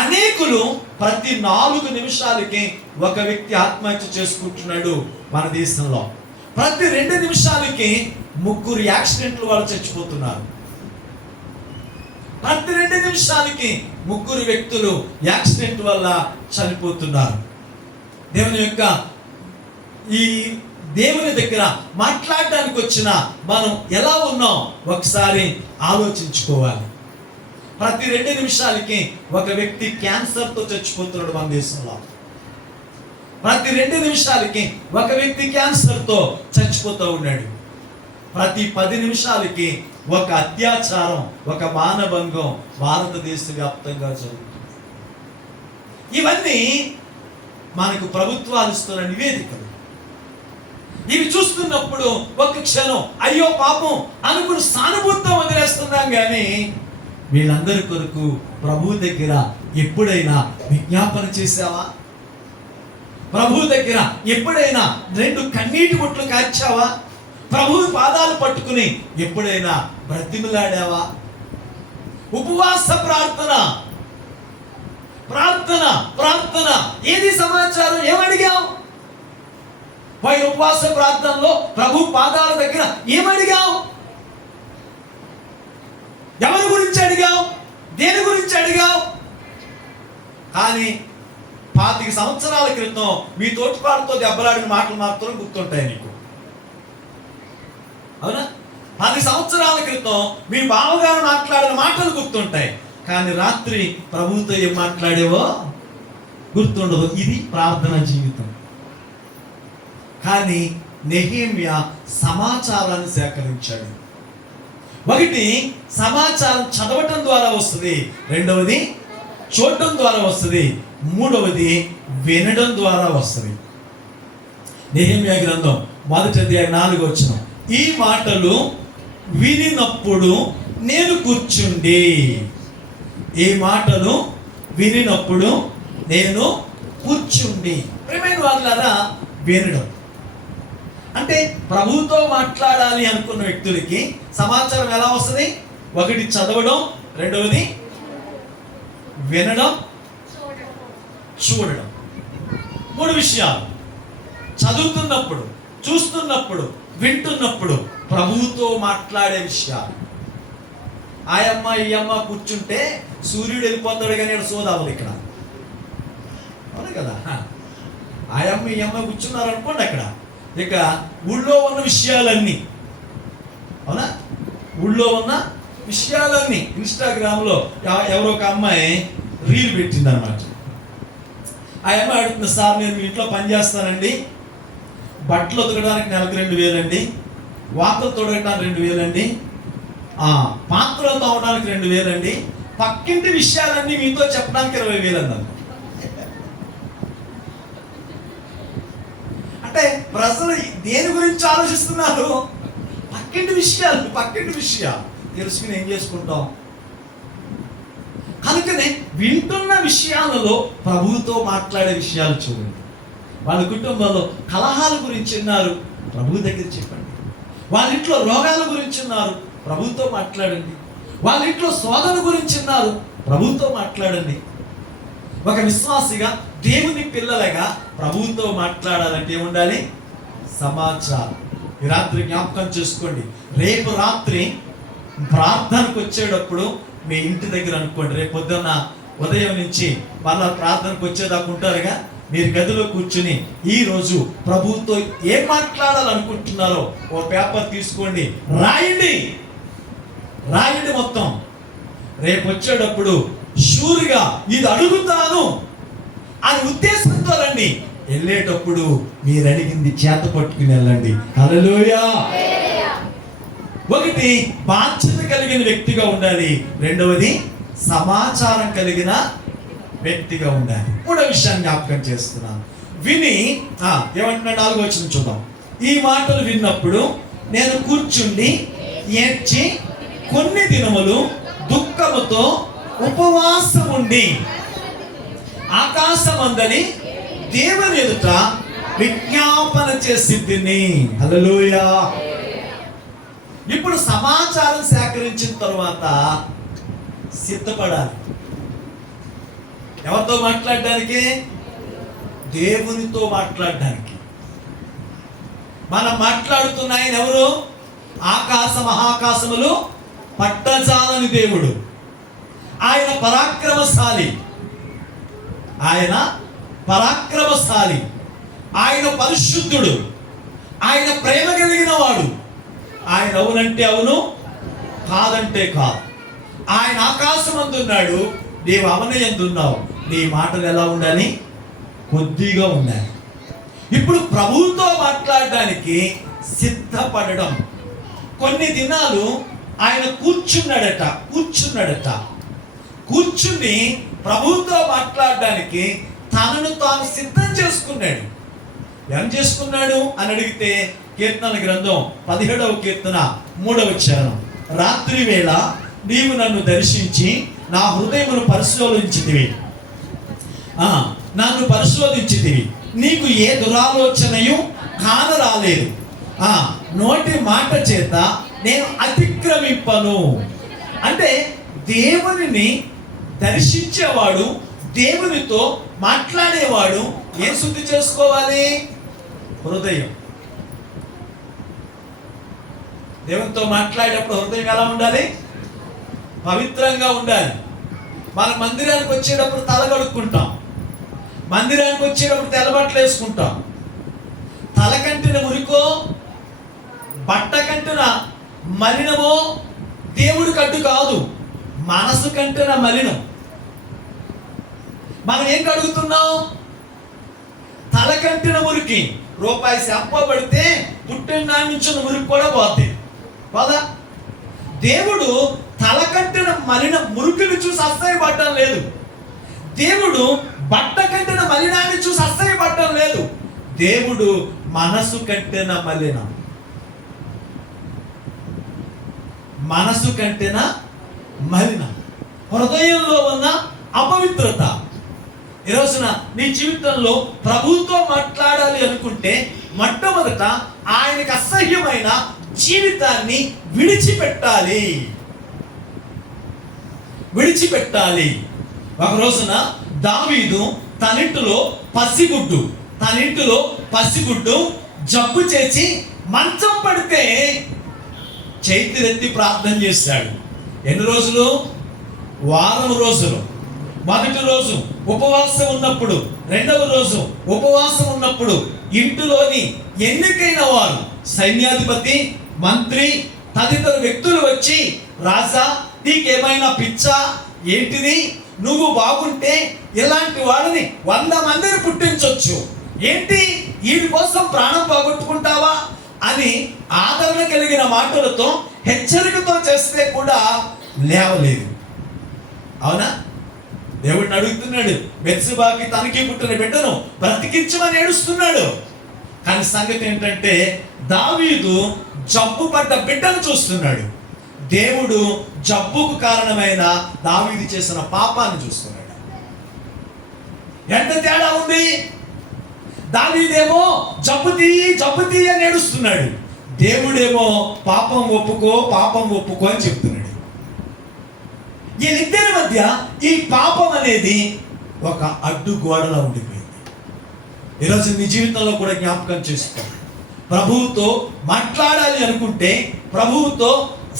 అనేకులు ప్రతి 4 నిమిషాలకి ఒక వ్యక్తి ఆత్మహత్య చేసుకుంటున్నాడు మన దేశంలో. ప్రతి 2 నిమిషాలకి 3 యాక్సిడెంట్లు వాళ్ళు చచ్చిపోతున్నారు. ప్రతి 2 నిమిషాలకి 3 వ్యక్తులు యాక్సిడెంట్ వల్ల చనిపోతున్నారు. దేవుని దగ్గర మాట్లాడడానికి వచ్చిన మనం ఎలా ఉన్నాం ఒకసారి ఆలోచించుకోవాలి. ప్రతి 2 నిమిషాలకి ఒక వ్యక్తి క్యాన్సర్తో చచ్చిపోతున్నాడు మన దేశంలో. ప్రతి 2 నిమిషాలకి ఒక వ్యక్తి క్యాన్సర్తో చచ్చిపోతూ ఉన్నాడు. ప్రతి 10 నిమిషాలకి ఒక అత్యాచారం, ఒక మానభంగం భారతదేశ వ్యాప్తంగా జరుగుతుంది. ఇవన్నీ మనకు ప్రభుత్వాలు ఇస్తున్న నివేదికలు. ఇవి చూస్తున్నప్పుడు ఒక క్షణం అయ్యో పాపం అనుకుని సానుభూతితో వదిలేస్తున్నాం, కానీ వీళ్ళందరి కొరకు ప్రభు దగ్గర ఎప్పుడైనా విజ్ఞాపన చేసావా? ప్రభు దగ్గర ఎప్పుడైనా 2 కన్నీటి బొట్లు కార్చావా? ప్రభు పాదాలు పట్టుకుని ఎప్పుడైనా బ్రతిమలాడావా? ఉపవాస ప్రార్థన ప్రార్థన ప్రార్థన ఏది సమాచారం? ఏమడిగావు? పై ఉపవాస ప్రార్థనలో ప్రభు పాదాల దగ్గర ఏమడిగావు? ఎవరి గురించి అడిగావు? దేని గురించి అడిగావు? కానీ 25 సంవత్సరాల క్రితం మీ తోటిపాటుతో దెబ్బలాడిన మాటలు మాత్రం గుర్తుంటాయి నీకు, అవునా? 10 సంవత్సరాల క్రితం మీ బావగారు మాట్లాడిన మాటలు గుర్తుంటాయి, కానీ రాత్రి ప్రభువుతో ఏం మాట్లాడేవో గుర్తుండదు. ఇది ప్రార్థన జీవితం. కానీ నెహెమ్యా సమాచారాన్ని సేకరించాడు. ఒకటి సమాచారం చదవటం ద్వారా వస్తుంది, రెండవది చూడటం ద్వారా వస్తుంది, మూడవది వినడం ద్వారా వస్తుంది. నెహెమ్యా గ్రంథం 1వ అధ్యాయం 4వ వచనం, ఈ మాటలు వినినప్పుడు నేను కూర్చుండి. ఈ మాటలు వినినప్పుడు నేను కూర్చుండి. ప్రియమైన వాళ్ళారా, వినడం అంటే ప్రభువుతో మాట్లాడాలి అనుకున్న వ్యక్తులకి సమాచారం ఎలా వస్తుంది? ఒకటి చదవడం, రెండవది వినడం, చూడడం. 3 విషయాలు. చదువుతున్నప్పుడు, చూస్తున్నప్పుడు, వింటున్నప్పుడు ప్రభువుతో మాట్లాడే విషయాలు. ఆయమ్మ ఈ అమ్మ కూర్చుంటే సూర్యుడు వెళ్ళిపోతాడు, కానీ ఇక్కడ సోదావదు ఇక్కడ, అవును కదా? ఆయమ్మ ఈ అమ్మ కూర్చున్నారు అనుకోండి అక్కడ, ఇక ఊళ్ళో ఉన్న విషయాలన్నీ, అవునా? ఊళ్ళో ఉన్న విషయాలన్నీ ఇన్స్టాగ్రామ్లో ఎవరో ఒక అమ్మాయి రీల్ పెట్టింది అనమాట. ఆ అమ్మాయి అడుగుతుంది, సార్ నేను మీ ఇంట్లో పని చేస్తానండి, బట్టలు ఉతకడానికి నెలకు 2,000 అండి, వాతలు తొడగడానికి 2,000 అండి, పాత్రలు తవ్వడానికి 2,000 అండి, పక్కింటి విషయాలన్నీ మీతో చెప్పడానికి 20,000 అన్నారు. అంటే ప్రజలు దేని గురించి ఆలోచిస్తున్నారు? పక్కింటి విషయాలు తెలుసుకుని ఏం చేసుకుంటాం? కనుకనే వింటున్న విషయాలలో ప్రభువుతో మాట్లాడే విషయాలు చూడండి. వాళ్ళ కుటుంబంలో కలహాల గురించి ఉన్నారు, ప్రభువు దగ్గర చెప్పండి. వాళ్ళ ఇంట్లో రోగాల గురించి ఉన్నారు, ప్రభువుతో మాట్లాడండి. వాళ్ళ ఇంట్లో శోధన గురించి ఉన్నారు, ప్రభువుతో మాట్లాడండి. ఒక విశ్వాసిగా, దేవుని పిల్లలుగా ప్రభువుతో మాట్లాడాలంటే ఏముండాలి? సమాచారం. ఈ రాత్రి జ్ఞాపకం చేసుకోండి, రేపు రాత్రి ప్రార్థనకు వచ్చేటప్పుడు మీ ఇంటి దగ్గర అనుకోండి, రేపు పొద్దున్న ఉదయం నుంచి మళ్ళా ప్రార్థనకు వచ్చేదాకా ఉంటారుగా, మీరు గదిలో కూర్చుని ఈరోజు ప్రభువుతో ఏం మాట్లాడాలనుకుంటున్నారో ఓ పేపర్ తీసుకోండి, రాయండి మొత్తం. రేపు వచ్చేటప్పుడు షూర్గా ఇది అడుగుతాను అని ఉద్దేశంతో రండి. వెళ్ళేటప్పుడు మీరు అడిగింది చేత పట్టుకుని వెళ్ళండి. హల్లెలూయా. ఒకటి బాధ్యత కలిగిన వ్యక్తిగా ఉండాలి, రెండవది సమాచారం కలిగిన వ్యక్తిగా ఉండాలి. 3వ విషయాన్ని జ్ఞాపకం చేస్తున్నాను. విని ఏమంటున్నాడు? 4వ వచనం చూద్దాం. ఈ మాటలు విన్నప్పుడు నేను కూర్చుండి ఏడ్చి కొన్ని దినములు దుఃఖముతో ఉపవాసం ఉండి ఆకాశమందని దేవుని ఎదుట విజ్ఞాపన చేసిద్దిని. హల్లెలూయా. ఇప్పుడు సమాచారం సేకరించిన తర్వాత సిద్ధపడాలి. ఎవరితో మాట్లాడడానికి? దేవునితో మాట్లాడడానికి. మనం మాట్లాడుతున్న ఆయన ఎవరు? ఆకాశ మహాకాశములు పట్టజాలని దేవుడు. ఆయన పరాక్రమశాలి. ఆయన పరాక్రమశాలి. ఆయన పరిశుద్ధుడు. ఆయన ప్రేమ కలిగిన వాడు. ఆయన అవునంటే అవును, కాదంటే కాదు. ఆయన ఆకాశమందున్నాడు, నీవు అవనయందున్నావు. నీ మాటలు ఎలా ఉండాలి? కొద్దిగా ఉండాలి. ఇప్పుడు ప్రభువుతో మాట్లాడడానికి సిద్ధపడడం. కొన్ని దినాలు ఆయన కూర్చున్నాడట. కూర్చుని ప్రభువుతో మాట్లాడడానికి తనను తాను సిద్ధం చేసుకున్నాడు. ఏం చేసుకున్నాడు అని అడిగితే కీర్తన గ్రంథం 17వ కీర్తన 3వ చరణం. రాత్రి వేళ నీవు నన్ను దర్శించి నా హృదయమును పరిశోధించితివి. నన్ను పరిశోధించితివి. నీకు ఏ దురాలోచనయు కానరాలేదు. నోటి మాట చేత నేను అతిక్రమింపను. అంటే దేవునిని దర్శించేవాడు, దేవునితో మాట్లాడేవాడు ఏం శుద్ధి చేసుకోవాలి? హృదయం. దేవునితో మాట్లాడేటప్పుడు హృదయం ఎలా ఉండాలి? పవిత్రంగా ఉండాలి. మన మందిరానికి వచ్చేటప్పుడు తల కడుక్కుంటాం, మందిరానికి వచ్చేటప్పుడు తెల్లబట్టలు వేసుకుంటాం. తల కంటిన మురికో బట్ట కంటిన మలినమో దేవుడి కట్టు కాదు, మనసు కంటిన మలినం. మనం ఏం కడుగుతున్నాం? తల కంటిన మురికి. రూపాయి శాంపూ పడితే పుట్టిన నాటి నుంచి మురికి కూడా పోతుంది కదా. దేవుడు తల కంటిన మలిన మురికిని చూసి అసహ్యపడటం లేదు. దేవుడు బట్ట కంటిన మలినాన్ని చూసి అసహ్యపడటం లేదు. దేవుడు మనసు కంటిన మలినం, మనసు కంటిన మలినం, హృదయంలో ఉన్న అపవిత్రత. ఈ రోజున నీ జీవితంలో ప్రభువుతో మాట్లాడాలి అనుకుంటే మొట్టమొదట ఆయనకు అసహ్యమైన జీవితాన్ని విడిచిపెట్టాలి. ఒక రోజున దావీదు తన ఇంటిలో పసిగుడ్డు జబ్బు చేసి మంచం పడితే చేతులెత్తి ప్రార్థన చేశాడు. ఎన్ని రోజులు? వారం రోజులు. మొదటి రోజు ఉపవాసం ఉన్నప్పుడు, రెండవ రోజు ఉపవాసం ఉన్నప్పుడు ఇంటిలోని ఎన్నికైన వారు, సైన్యాధిపతి, మంత్రి తదితర వ్యక్తులు వచ్చి, రాజా నీకేమైనా పిచ్చా ఏంటిది? నువ్వు బాగుంటే ఇలాంటి వాడిని 100 మందిని పుట్టించొచ్చు, ఏంటి వీడి కోసం ప్రాణం పోగొట్టుకుంటావా అని ఆదరణ కలిగిన మాటలతో హెచ్చరికతో చేస్తే కూడా లేవలేదు. అవునా? దేవుడిని అడుగుతున్నాడు, బెత్షెబాకి తనకి పుట్టిన బిడ్డను బ్రతికించమని ఏడుస్తున్నాడు. కానీ సంగతి ఏంటంటే దావీదు జబ్బు పడ్డ బిడ్డను చూస్తున్నాడు. దేవుడు జబ్బుకు కారణమైన దావీదు చేసిన పాపాన్ని చూస్తున్నాడు. ఎంత తేడా ఉంది! దావీదేమో జబ్బు తీ అని ఏడుస్తున్నాడు, దేవుడేమో పాపం ఒప్పుకో అని చెప్తున్నాడు. వీళ్ళిద్దరి మధ్య ఈ పాపం అనేది ఒక అడ్డుగోడలా ఉండిపోయింది. ఈరోజు నీ జీవితంలో కూడా జ్ఞాపకం చేసుకో. ప్రభువుతో మాట్లాడాలి అనుకుంటే, ప్రభువుతో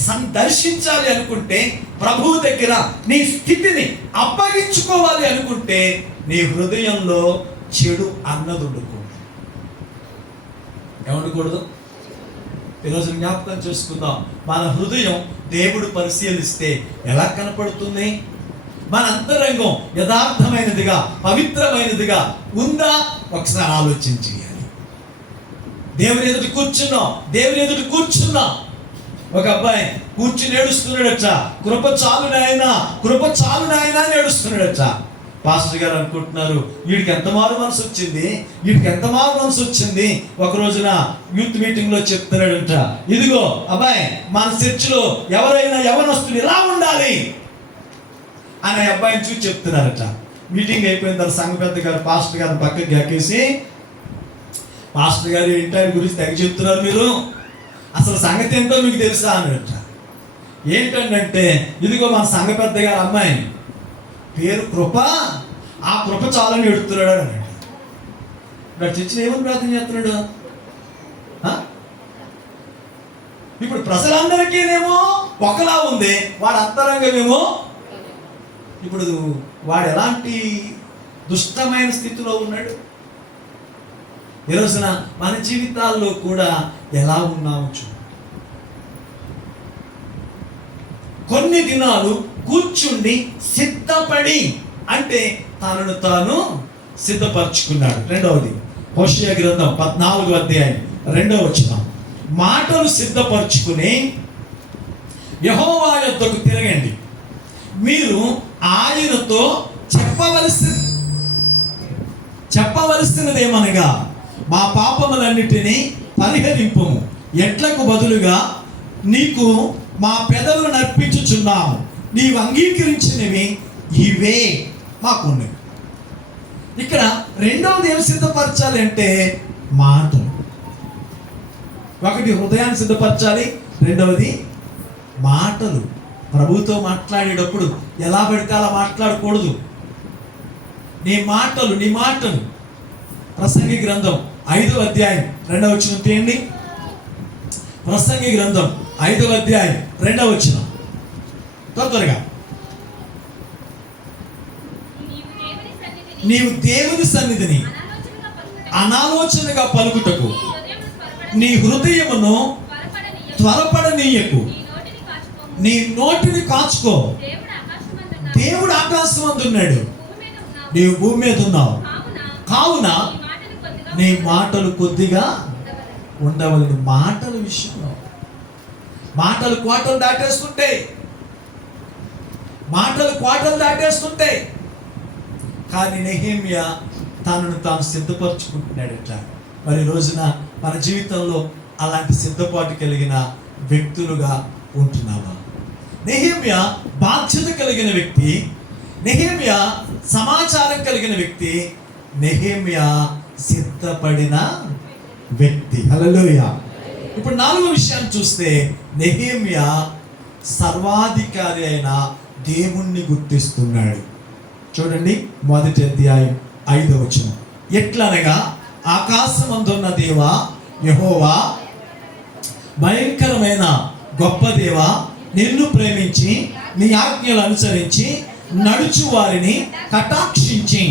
సందర్శించాలి అనుకుంటే, ప్రభువు దగ్గర నీ స్థితిని అప్పగించుకోవాలి అనుకుంటే నీ హృదయంలో చెడు అన్నది ఉండకూడదు. ఏమండకూడదు? ఈరోజు జ్ఞాపకం చేసుకుందాం. మన హృదయం దేవుడు పరిశీలిస్తే ఎలా కనపడుతుంది? మన అంతరంగం యథార్థమైనదిగా, పవిత్రమైనదిగా ఉందా? ఒకసారి ఆలోచన చేయాలి. దేవుని ఎదుటి కూర్చున్నాం. ఒక అబ్బాయి కూర్చుని ఏడుస్తున్నాడట, కృప చాలు నాయనా అని ఏడుస్తున్నాడట. పాస్టర్ గారు అనుకుంటున్నారు, వీడికి ఎంత మారు మనసు వచ్చింది. ఒక రోజున యూత్ మీటింగ్ లో చెప్తున్నాడంట, ఇదిగో అబ్బాయి, మన చర్చిలో ఎవరైనా యవనస్తులు ఇలా ఉండాలి అని అబ్బాయిని చూసి చెప్తున్నారట. మీటింగ్ అయిపోయిన తర్వాత సంఘ పెద్ద గారు పాస్టర్ గారు పక్కకి గాకేసి, పాస్టర్ గారు ఏంటి గురించి తెగ చెప్తున్నారు మీరు, అసలు సంగతి ఏంటో మీకు తెలుసా అన్నట్ట. ఏంటంటే ఇదిగో మన సంఘ పెద్ద గారు అమ్మాయి పేరు కృప, ఆ కృప చాలని ఎడుతున్నాడు అన్నట్టు. ఇప్పుడు చర్చిలో ఏమని ప్రార్థన చేస్తున్నాడు? ఇప్పుడు ప్రజలందరికీనేమో ఒకలా ఉంది, వాడు అంతరంగమేమో. ఇప్పుడు వాడు ఎలాంటి దుష్టమైన స్థితిలో ఉన్నాడు? ఈ రోజున మన జీవితాల్లో కూడా ఎలా ఉన్నాము చూ. కొన్ని దినాలు కూర్చుండి సిద్ధపడి, అంటే తనను తాను సిద్ధపరచుకున్నాడు. రెండవది హోషేయ గ్రంథం 14వ అధ్యాయం 2వ వచనం, మాటలు సిద్ధపరచుకుని యెహోవా యొద్దకు తిరగండి, మీరు ఆయనతో చెప్పవలసినదేమనగా మా పాపములన్నిటినీ పరిహరింపుము, ఎట్లకు బదులుగా నీకు మా పెదవులు నర్పించుచున్నాము, నీవు అంగీకరించినవి ఇవే మాకున్నవి. ఇక్కడ రెండవది ఏం సిద్ధపరచాలి అంటే మాటలు. ఒకటి హృదయాన్ని సిద్ధపరచాలి, రెండవది మాటలు. ప్రభుతో మాట్లాడేటప్పుడు ఎలా పడితే అలా మాట్లాడకూడదు. నీ మాటలు. ప్రసంగి గ్రంథం 5వ అధ్యాయం 2వ వచనం తీయండి. ప్రసంగి గ్రంథం 5వ అధ్యాయం 2వ వచనం త్వరగా. నీవు దేవుని సన్నిధిని అనాలోచనగా పలుకుటకు నీ హృదయమును త్వరపడనీయకు, నీ నోటిని కాచుకో. దేవుడు ఆకాశమందున్నాడు, నీవు భూమి మీద ఉన్నావు, కావున నీ మాటలు కొద్దిగా ఉండవలను. మాటల విషయంలో మాటలు కోటలు దాటేస్తుంటాయి. కానీ నెహెమ్యా తనను తాను సిద్ధపరచుకుంటున్నాడట. మరి రోజున మన జీవితంలో అలాంటి సిద్ధపాటు కలిగిన వ్యక్తులుగా ఉంటున్నావా? నెహెమ్యా బాధ్యత కలిగిన వ్యక్తి, నెహెమ్యా సమాచారం కలిగిన వ్యక్తి, నెహెమ్యా సిద్ధపడిన వ్యక్తి. హల్లెలూయా. ఇప్పుడు 4వ విషయాన్ని చూస్తే నెహెమ్యా సర్వాధికారి అయిన దేవుణ్ణి గుర్తిస్తున్నాడు. చూడండి, 1వ అధ్యాయం 5వ వచనం, ఎట్లనగా ఆకాశమందున్న దేవా యెహోవా, భయంకరమైన గొప్ప దేవా, నిన్ను ప్రేమించి నీ ఆజ్ఞలు అనుసరించి నడుచు వారిని కటాక్షించి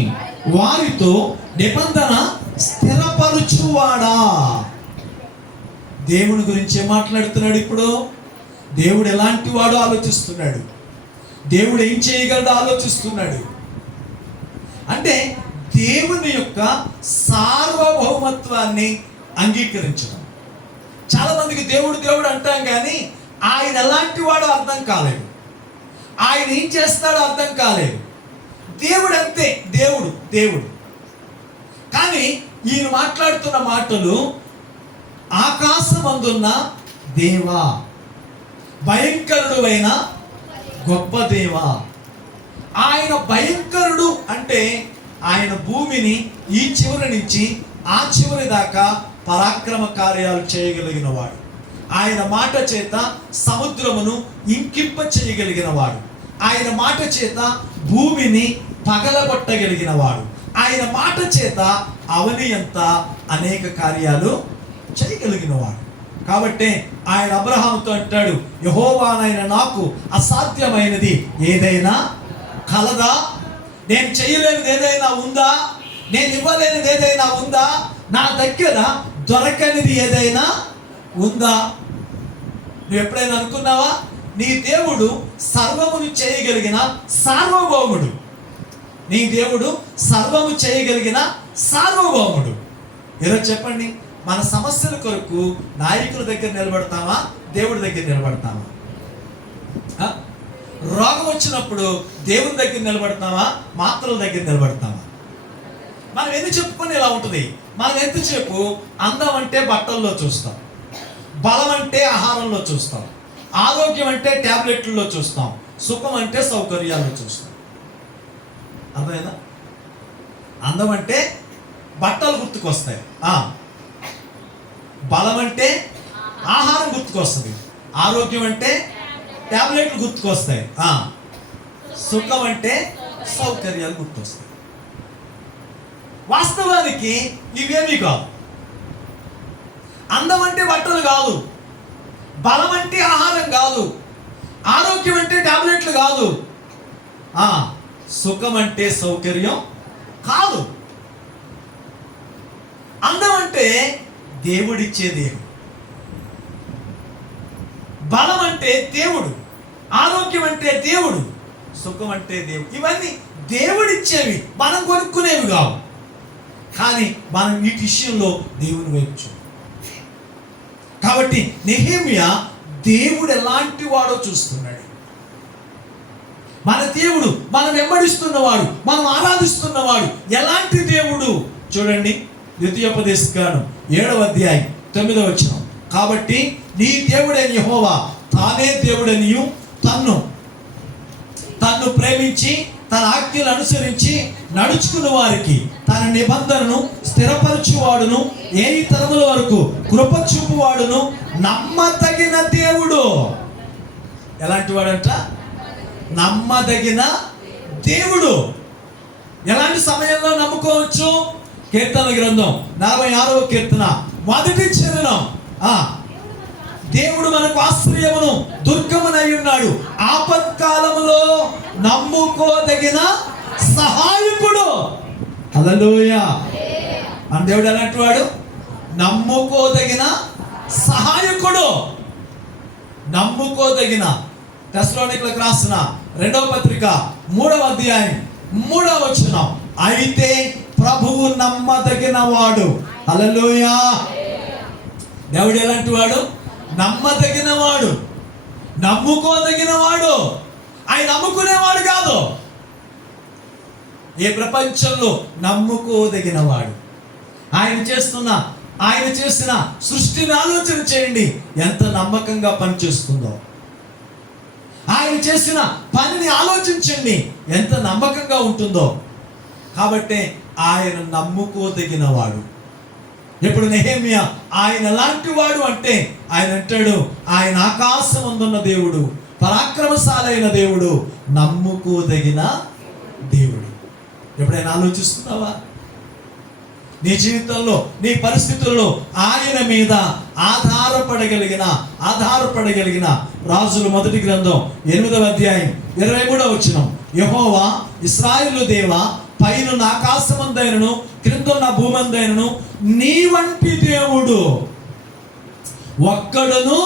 వారితో నిబంధన స్థిరపరుచువాడా. దేవుని గురించి మాట్లాడుతున్నాడు. ఇప్పుడు దేవుడు ఎలాంటి వాడో ఆలోచిస్తున్నాడు, దేవుడు ఏం చేయగలడో ఆలోచిస్తున్నాడు. అంటే దేవుని యొక్క సార్వభౌమత్వాన్ని అంగీకరించడం. చాలా మందికి దేవుడు అంటాం కానీ ఆయన ఎలాంటి వాడో అర్థం కాలేదు, ఆయన ఏం చేస్తాడో అర్థం కాలేదు. దేవుడు అంతే, దేవుడు. కానీ ఈయన మాట్లాడుతున్న మాటలు ఆకాశమందున్న దేవా, భయంకరుడు అయిన గొప్ప దేవా. ఆయన భయంకరుడు అంటే ఆయన భూమిని ఈ చివరి నుంచి ఆ చివరి దాకా పరాక్రమ కార్యాలు చేయగలిగిన వాడు. ఆయన మాట చేత సముద్రమును ఇంకింప చేయగలిగిన వాడు. ఆయన మాట చేత భూమిని పగలగొట్టగలిగిన వాడు. ఆయన మాట చేత అవని అంత అనేక కార్యాలు చేయగలిగిన వాడు. కాబట్టి ఆయన అబ్రహాముతో అంటాడు, యెహోవానైన నాకు అసాధ్యమైనది ఏదైనా కలదా? నేను చేయలేనిది ఏదైనా ఉందా? నేను ఇవ్వలేనిది ఏదైనా ఉందా? నా దగ్గర దొరకనిది ఏదైనా ఉందా? నువ్వు ఎప్పుడైనా అనుకున్నావా నీ దేవుడు సర్వమును చేయగలిగిన సార్వభౌముడు? నీ దేవుడు సర్వము చేయగలిగిన సార్వభౌముడు. ఈరోజు చెప్పండి, మన సమస్యల కొరకు నాయకుల దగ్గర నిలబడతామా, దేవుడి దగ్గర నిలబడతామా? రోగం వచ్చినప్పుడు దేవుని దగ్గర నిలబడతామా, మాత్రల దగ్గర నిలబడతామా? మనం ఎందుకు చెప్పుకొని ఇలా ఉంటుంది. మనం ఎంతసేపు అందం అంటే బట్టల్లో చూస్తాం, బలం అంటే ఆహారంలో చూస్తాం, ఆరోగ్యం అంటే ట్యాబ్లెట్లలో చూస్తాం, సుఖం అంటే సౌకర్యాల్లో చూస్తాం. అర్థమైందా? అందం అంటే బట్టలు గుర్తుకొస్తాయి, బలం అంటే ఆహారం గుర్తుకొస్తుంది, ఆరోగ్యం అంటే టాబ్లెట్లు గుర్తుకొస్తాయి, సుఖం అంటే సౌకర్యాలు గుర్తొస్తాయి. వాస్తవానికి ఇవేమీ కాదు. అందం అంటే బట్టలు కాదు, బలం అంటే ఆహారం కాదు, ఆరోగ్యం అంటే టాబ్లెట్లు కాదు, సుఖం అంటే సౌకర్యం కాదు. అందం అంటే దేవుడిచ్చే దేహం, బలం అంటే దేవుడు, ఆరోగ్యం అంటే దేవుడు, సుఖం అంటే దేవుడు. ఇవన్నీ దేవుడిచ్చేవి, మనం కొనుక్కునేవి కావు. కానీ మనం వీటి విషయంలో దేవుని వైపు చూడాలి. కాబట్టి నెహెమ్యా దేవుడు ఎలాంటి వాడో చూస్తున్నాడు. మన దేవుడు, మనం వెంబడిస్తున్నవాడు, మనం ఆరాధిస్తున్నవాడు ఎలాంటి దేవుడు చూడండి. ద్వితీయోపదేశకాండం 7వ అధ్యాయం 9వ వచనం. కాబట్టి నీ దేవుడైన యెహోవా తానే దేవుడనియు తన్ను ప్రేమించి తన ఆజ్ఞలు అనుసరించి నడుచుకున్న వారికి తన నిబంధనను స్థిరపరచువాడును, ఏ తరముల వరకు కృప చూపువాడును, నమ్మదగిన దేవుడు. ఎలాంటి వాడంట? నమ్మదగిన దేవుడు. ఎలాంటి సమయంలో నమ్ముకోవచ్చు? కీర్తన గ్రంథం 46వ కీర్తన 1వ చరణం. దేవుడు మనకు ఆశ్రయమును దుర్గమునై ఉన్నాడు, ఆపత్కాలములో నమ్ముకోదగిన సహాయకుడు. హల్లెలూయా. మన దేవుడు ఎలాంటి వాడు? నమ్ముకోదగిన సహాయకుడు. నమ్ముకోదగిన. తెస్సలోనికీయులకు రాసిన 2వ పత్రిక 3వ అధ్యాయం 3వ వచనం. అయితే ప్రభువు నమ్మదగిన వాడు. హల్లెలూయా. దేవుడు ఎలాంటి వాడు? నమ్మదగిన వాడు, నమ్ముకోదగిన వాడు. ఆయన నమ్ముకునేవాడు కాదు, ఏ ప్రపంచంలో నమ్ముకోదగిన వాడు. ఆయన చేసిన సృష్టిని ఆలోచన చేయండి, ఎంత నమ్మకంగా పనిచేస్తుందో. ఆయన చేసిన పనిని ఆలోచించండి, ఎంత నమ్మకంగా ఉంటుందో. కాబట్టి ఆయన నమ్ముకోదగిన వాడు. ఇప్పుడు నెహెమ్యా ఆయన ఎలాంటి వాడు అంటే, ఆయన అంటాడు, ఆయన ఆకాశమందున్న దేవుడు, పరాక్రమశాలైన దేవుడు, నమ్ముకోదగిన దేవుడు. ఎప్పుడైనా ఆలోచిస్తున్నావా? నీ జీవితంలో, నీ పరిస్థితుల్లో ఆయన మీద ఆధారపడగలిగిన రాజుల మొదటి గ్రంథం 8వ అధ్యాయం 23వ వచనం. యెహోవా ఇశ్రాయేలు దేవా, పైనున్న ఆకాశమందైనను క్రిందున్న భూమందైనను నీ వంటి దేవుడు ఒక్కడును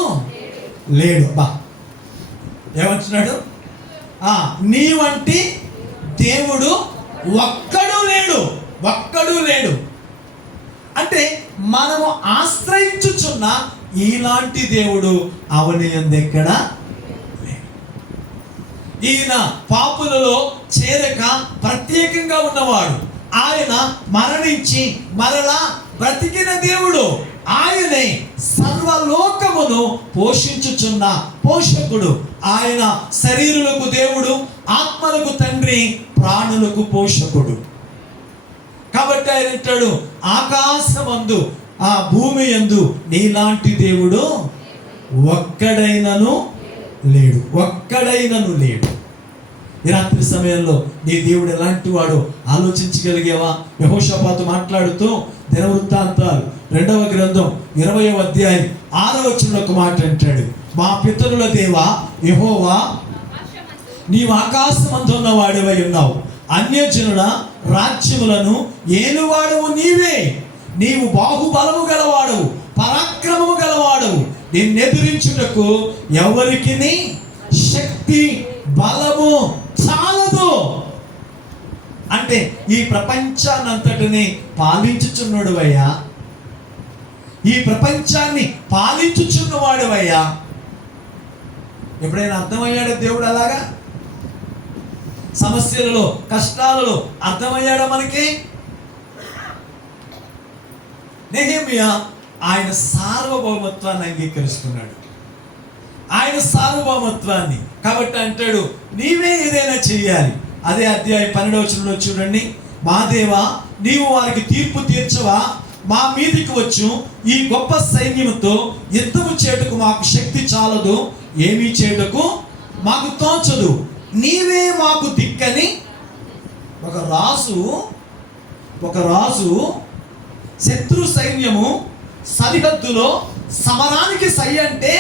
లేడు. ఏమంటున్నాడు? నీ వంటి దేవుడు ఒక్కడు లేడు. అంటే మనము ఆశ్రయించుచున్న ఇలాంటి దేవుడు అవనియందెక్కడా లేడు. ఈయన పాపులలో చేరక ప్రత్యేకంగా ఉన్నవాడు. ఆయన మరణించి మరలా బ్రతికిన దేవుడు. ఆయనే సర్వలోకమును పోషించుచున్న పోషకుడు. ఆయన శరీరులకు దేవుడు, ఆత్మలకు తండ్రి, ప్రాణులకు పోషకుడు. కాబట్టి ఆయన అంటాడు, ఆకాశమందు ఆ భూమి యందు నీలాంటి దేవుడు ఒక్కడైనను లేడు. ఈ రాత్రి సమయంలో నీ దేవుడు ఎలాంటి వాడో ఆలోచించగలిగేవా? యెహోషాపాతు మాట్లాడుతూ దినవృత్తాంతాలు 2వ గ్రంథం 20వ అధ్యాయం 6వ వచనంలో ఒక మాట అంటాడు, మా పితరుల దేవా యెహోవా, నీవు ఆకాశమందున్న వాడివై ఉన్నావు, అన్యజనుల రాజ్యములను ఏలువాడవు నీవే. నీవు బాహుబలము గలవాడవు, పరాక్రమము గలవాడవు. నిన్నెదిరించుటకు ఎవరికి శక్తి బలము చాలదు. అంటే ఈ ప్రపంచాన్నంతటిని పాలించుచున్నవాడవయ్యా, ఈ ప్రపంచాన్ని పాలించుచున్నవాడవయ్యా. ఎప్పుడైనా అర్థమయ్యాడు దేవుడు అలాగా? సమస్యలలో, కష్టాలలో అర్థమయ్యాడా మనకి? నెహెమ్యా ఆయన సార్వభౌమత్వాన్ని అంగీకరిస్తున్నాడు, ఆయన సార్వభౌమత్వాన్ని. కాబట్టి అంటాడు, నీవే ఏదైనా చెయ్యాలి, అదే అధ్యాయం 12వ వచనంలో చూడండి. మా దేవా, నీవు వారికి తీర్పు తీర్చవా? మా మీదికి వచ్చు ఈ గొప్ప సైన్యముతో యుద్ధము చేయుటకు మాకు శక్తి చాలదు, ఏమీ చేయుటకు మాకు తోచదు. నీవే మాకు దిక్కని ఒక రాజు శత్రు సైన్యము సరిహద్దులో సమరానికి సై అంటే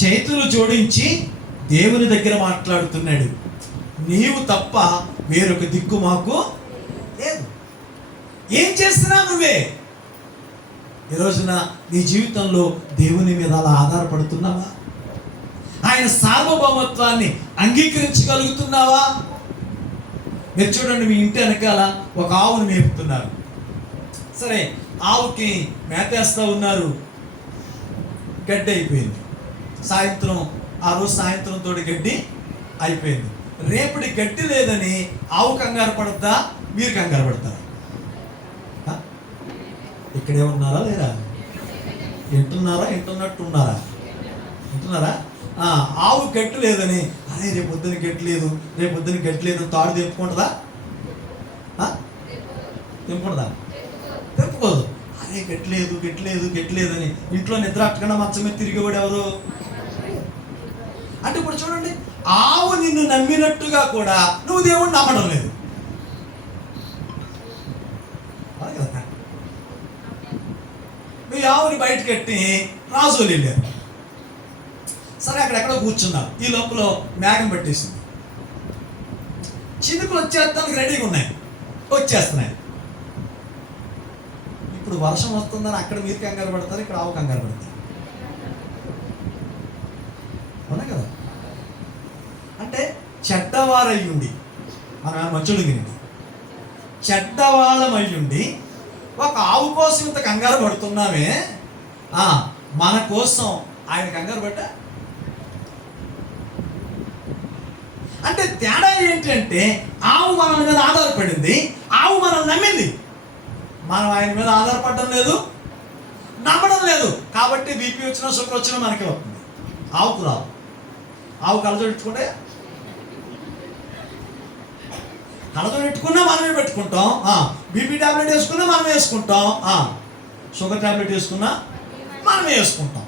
చేతులు జోడించి దేవుని దగ్గర మాట్లాడుతున్నాడు. నీవు తప్ప వేరొక దిక్కు మాకు లేదు. ఏం చేస్తున్నా నువ్వే. ఈ రోజున నీ జీవితంలో దేవుని మీద అలా ఆధారపడుతున్నావా? ఆయన సార్వభౌమత్వాన్ని అంగీకరించగలుగుతున్నావా? మీరు చూడండి, మీ ఇంటి వెనకాల ఒక ఆవును మేపుతున్నారు. సరే, ఆవుకి మేతేస్తూ ఉన్నారు, గడ్డి అయిపోయింది. ఆ రోజు సాయంత్రం తోటి గడ్డి అయిపోయింది. రేపటి గడ్డి లేదని ఆవు కంగారు పడద్దా? మీరు కంగారు పడతారా? ఇక్కడే ఉన్నారా లేరా? వింటున్నారా? ఆవు గడ్డి లేదని, అరే రేపు పొద్దున గడ్డి లేదు తాడు తెంపుకుంటుందా? తెంపుకోదు. అరే గడ్డి లేదని ఇంట్లో నిద్ర అట్టకుండా మంచం మీద తిరిగేవాడు ఎవరు? అంటే ఇప్పుడు చూడండి, ఆవు నిన్ను నమ్మినట్టుగా కూడా నువ్వు దేవుణ్ణి నమ్మడం లేదు. నువ్వు ఆవుని బయట కట్టి రాజులు వెళ్ళారు. సరే, అక్కడెక్కడ కూర్చున్నారు. ఈ లోపల మేఘం పట్టేసింది. చినుకులు వచ్చేస్తానికి రెడీగా వచ్చేస్తున్నాయి. ఇప్పుడు వర్షం వస్తుందని అక్కడ మీరు కంగారు పడతారు, ఇక్కడ ఆవు కంగారు పడతారు. అవునా కదా? అంటే చెడ్డవారయ్యుండి, మనం మంచుడిగినండి, చెడ్డవాళ్ళమయ్యుండి ఒక ఆవు కోసం ఇంత కంగారు పడుతున్నామే, మన కోసం ఆయన కంగారు పడ్డా? అంటే తేడా ఏంటంటే, ఆవు మన మీద ఆధారపడింది, ఆవు మనం నమ్మింది. మనం ఆయన మీద ఆధారపడడం లేదు, నమ్మడం లేదు. కాబట్టి బీపీ వచ్చినా షుగర్ వచ్చినా మనకే వస్తుంది, ఆవుకు రావు. ఆవు కళ్ళజోడించుకుంటే మనమే పెట్టుకుంటాం. బీపీ టాబ్లెట్ వేసుకున్నా మనమే వేసుకుంటాం. షుగర్ టాబ్లెట్ వేసుకున్నా మనమే వేసుకుంటాం.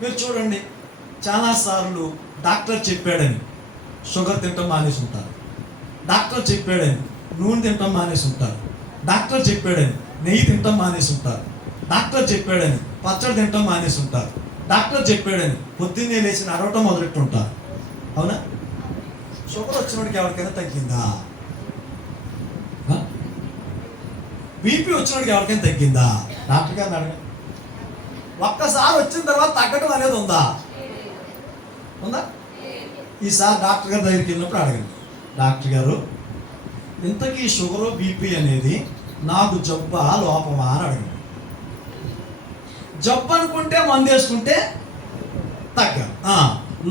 మీరు చూడండి, చాలాసార్లు డాక్టర్ చెప్పాడని షుగర్ తినటం మానేసి ఉంటారు. డాక్టర్ చెప్పాడని నూనె తినటం మానేసి ఉంటారు. డాక్టర్ చెప్పాడని నెయ్యి తినటం మానేసి ఉంటారు. డాక్టర్ చెప్పాడని పచ్చడి తినటం మానేసి ఉంటారు. డాక్టర్ చెప్పాడని పొద్దున్నే లేచి నడవటం మొదలెట్టుంటారు. అవునా? షుగర్ వచ్చినోడికి ఎవరికైనా తగ్గిందా? బీపీ వచ్చినోడికి ఎవరికైనా తగ్గిందా? డాక్టర్ గారిని అడగండి. ఒక్కసారి వచ్చిన తర్వాత తగ్గడం అనేది ఉందా? ఈసారి డాక్టర్ గారి దగ్గరికి వెళ్ళినప్పుడు అడగండి, డాక్టర్ గారు ఇంతకీ షుగరు బీపీ అనేది నాకు జబ్బా లోపమా అని అడగండి. జబ్బు అనుకుంటే మందు వేసుకుంటే తగ్గాలి,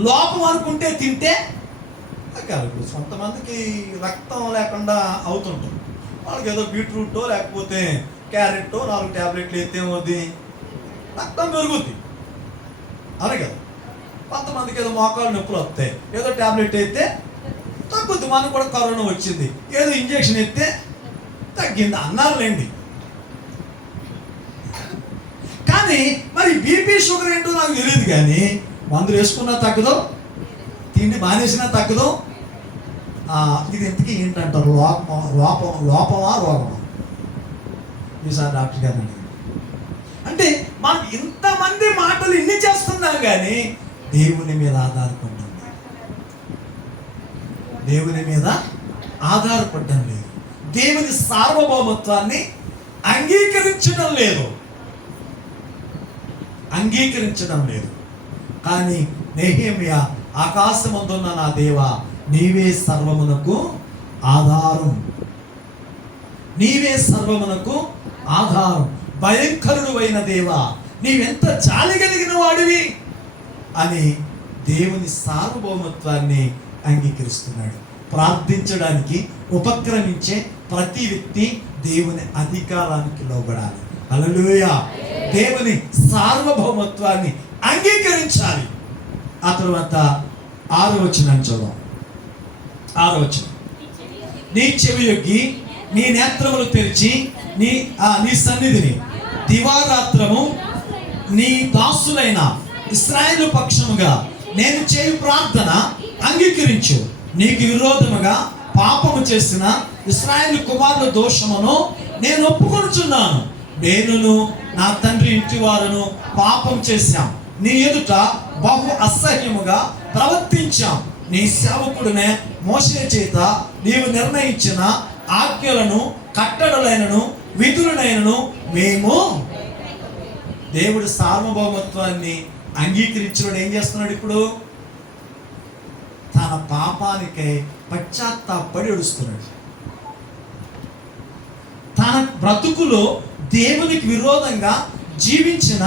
లోపం అనుకుంటే తింటే తగ్గాలి. ఇప్పుడు కొంతమందికి రక్తం లేకుండా అవుతుంటుంది, వాళ్ళకి ఏదో బీట్రూటో లేకపోతే క్యారెట్టో 4 ట్యాబ్లెట్లు అయితే ఏమవుద్ది, రక్తం పెరుగుద్ది. అదే కదా. కొంతమందికి ఏదో మోకాలు నొప్పులు వస్తాయి, ఏదో ట్యాబ్లెట్ అయితే తగ్గుద్ది. మనకు కూడా కరోనా వచ్చింది, ఏదో ఇంజక్షన్ అయితే తగ్గింది అన్నారులేండి. కానీ మరి బీపీ షుగర్ ఏంటో నాకు తెలియదు, కానీ మందులు వేసుకున్నా తగ్గదు, తిండి మానేసినా తగ్గదు. ఇది ఇంతకీ ఏంటంటారు? లోపమా రోగమా? ఈసారి డాక్టర్ గారు అంటే మనం ఇంతమంది మాటలు ఇన్ని చేస్తున్నాం, కానీ దేవుని మీద ఆధారపడ్డం లేదు. దేవుని మీద ఆధారపడ్డం లేదు. దేవుని సార్వభౌమత్వాన్ని అంగీకరించడం లేదు. కానీ నెహెమ్యా, ఆకాశమందున్న నా దేవా, నీవే సర్వమునకు ఆధారం, భయంకరుడు అయిన దేవా, నీవెంత జాలి కలిగిన వాడివి అని దేవుని సార్వభౌమత్వాన్ని అంగీకరిస్తున్నాడు. ప్రార్థించడానికి ఉపక్రమించే ప్రతి వ్యక్తి దేవుని అధికారానికి లోబడాలి. హల్లెలూయా. దేవుని సార్వభౌమత్వాన్ని అంగీకరించాలి. ఆ తర్వాత 6వ వచనం చదువు. 6వ వచనం. నీ చెవి యొగ్గి నీ నేత్రములు తెరిచి నీ సన్నిధిని దివారాత్రము నీ దాసులైన ఇశ్రాయేలు పక్షముగా నేను చేయు ప్రార్థన అంగీకరించు. నీకు విరోధముగా పాపము చేసిన ఇశ్రాయేలు కుమారుల దోషమును నేను ఒప్పుకొనుచున్నాను. నేనును నా తండ్రి ఇంటి వారును పాపం చేశాం, నీ ఎదుట బహు అసహ్యముగా ప్రవర్తించాం. నీ సేవకుడినే మోషే చేత నీవు నిర్ణయించిన ఆజ్ఞలను కట్టడలైనను విధులనైనను మేము. దేవుడు సార్వభౌమత్వాన్ని అంగీకరించినోడు ఏం చేస్తున్నాడు? ఇప్పుడు తన పాపానికై పశ్చాత్తాపడి ఏడుస్తున్నాడు. తన బ్రతుకులో దేవునికి విరోధంగా జీవించిన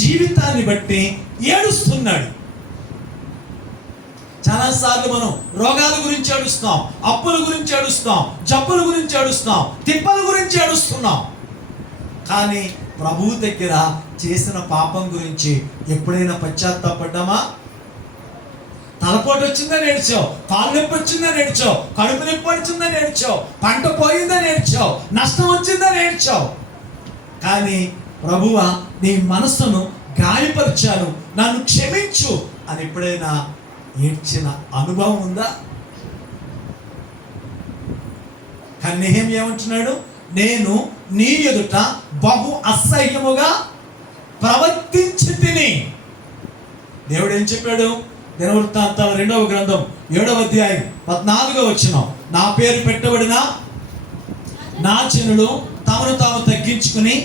జీవితాన్ని బట్టి ఏడుస్తున్నాడు. చాలాసార్లు మనం రోగాల గురించి ఏడుస్తాం, అప్పుల గురించి ఏడుస్తాం, జబ్బుల గురించి ఏడుస్తాం, తిప్పల గురించి ఏడుస్తున్నాం. కానీ ప్రభువు దగ్గర చేసిన పాపం గురించి ఎప్పుడైనా పశ్చాత్తాపడ్డామా? తలపోటు వచ్చిందని ఏడ్చావు, కాలు నొప్పి వచ్చిందని ఏడ్చావు, కడుపు నొప్పి వచ్చిందని ఏడ్చావు, పంట పోయిందని ఏడ్చావు, నష్టం వచ్చిందని ఏడ్చావు. కానీ ప్రభువా నీ మనస్సును గాయపరిచాను, నన్ను క్షమించు అని ఎప్పుడైనా ఏడ్చిన అనుభవం ఉందా? కానీ నెహెమ్యా ఏమంటున్నాడు? నేను నీ ఎదుట బహు అసహ్యముగా ప్రవర్తించి తిని. దేవుడు ఏం చెప్పాడు? దినవృత్తాంతాల 2వ గ్రంథం 7వ అధ్యాయం 14వ వచనం. నా పేరు పెట్టబడిన నా జనులు తమను తాము తగ్గించుకుని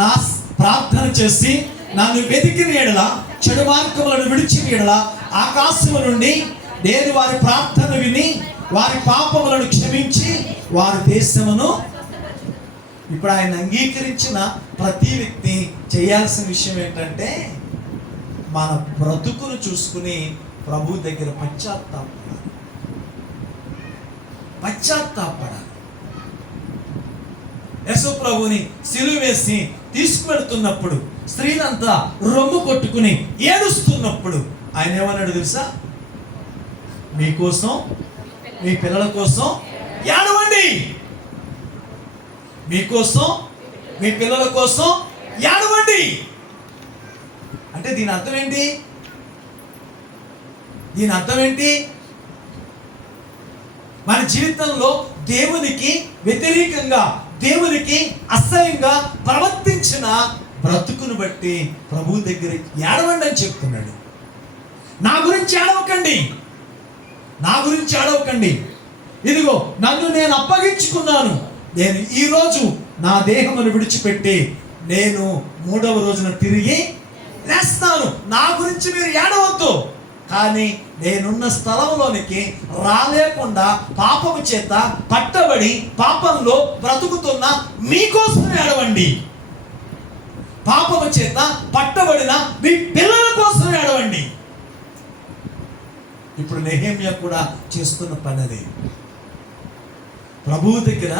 నా ప్రార్థన చేసి నన్ను వెతికిన ఎడల, చెడు మార్గములను విడిచిన ఎడల ఆకాశము నుండి నేను వారి ప్రార్థన విని వారి పాపములను క్షమించి వారి దేశమును. ఇప్పుడు ఆయన అంగీకరించిన ప్రతి వ్యక్తి చేయాల్సిన విషయం ఏంటంటే మన బ్రతుకును చూసుకుని ప్రభు దగ్గర పశ్చాత్తాపడాలి. యేసు ప్రభుని సిలువ వేసి తీసుకువెడుతున్నప్పుడు స్త్రీలంతా రొమ్ము కొట్టుకుని ఏడుస్తున్నప్పుడు ఆయన ఏమన్నాడు తెలుసా? మీకోసం మీ పిల్లల కోసం ఏడవండి, మీకోసం మీ పిల్లల కోసం ఏడవండి. అంటే దీని అర్థం ఏంటి? దీని అర్థం ఏంటి? మన జీవితంలో దేవునికి వ్యతిరేకంగా, దేవునికి అసహ్యంగా ప్రవర్తించిన బ్రతుకును బట్టి ప్రభు దగ్గర ఏడవండి అని చెప్తున్నాడు. నా గురించి ఏడవకండి, నా గురించి ఏడవకండి. ఇదిగో నన్ను నేను అప్పగించుకున్నాను, నేను ఈరోజు నా దేహమును విడిచిపెట్టి నేను 3వ రోజున తిరిగి లేస్తాను. నా గురించి మీరు ఏడవద్దు. కానీ నేనున్న స్థలంలోనికి రాలేకుండా పాపము చేత పట్టబడి పాపంలో బ్రతుకుతున్న మీకోసం ఏడవండి. పాపము చేత పట్టబడిన మీ పిల్లల కోసం ఏడవండి. ఇప్పుడు నెహెమ్యా కూడా చేస్తున్న పని అదే. ప్రభువు దగ్గర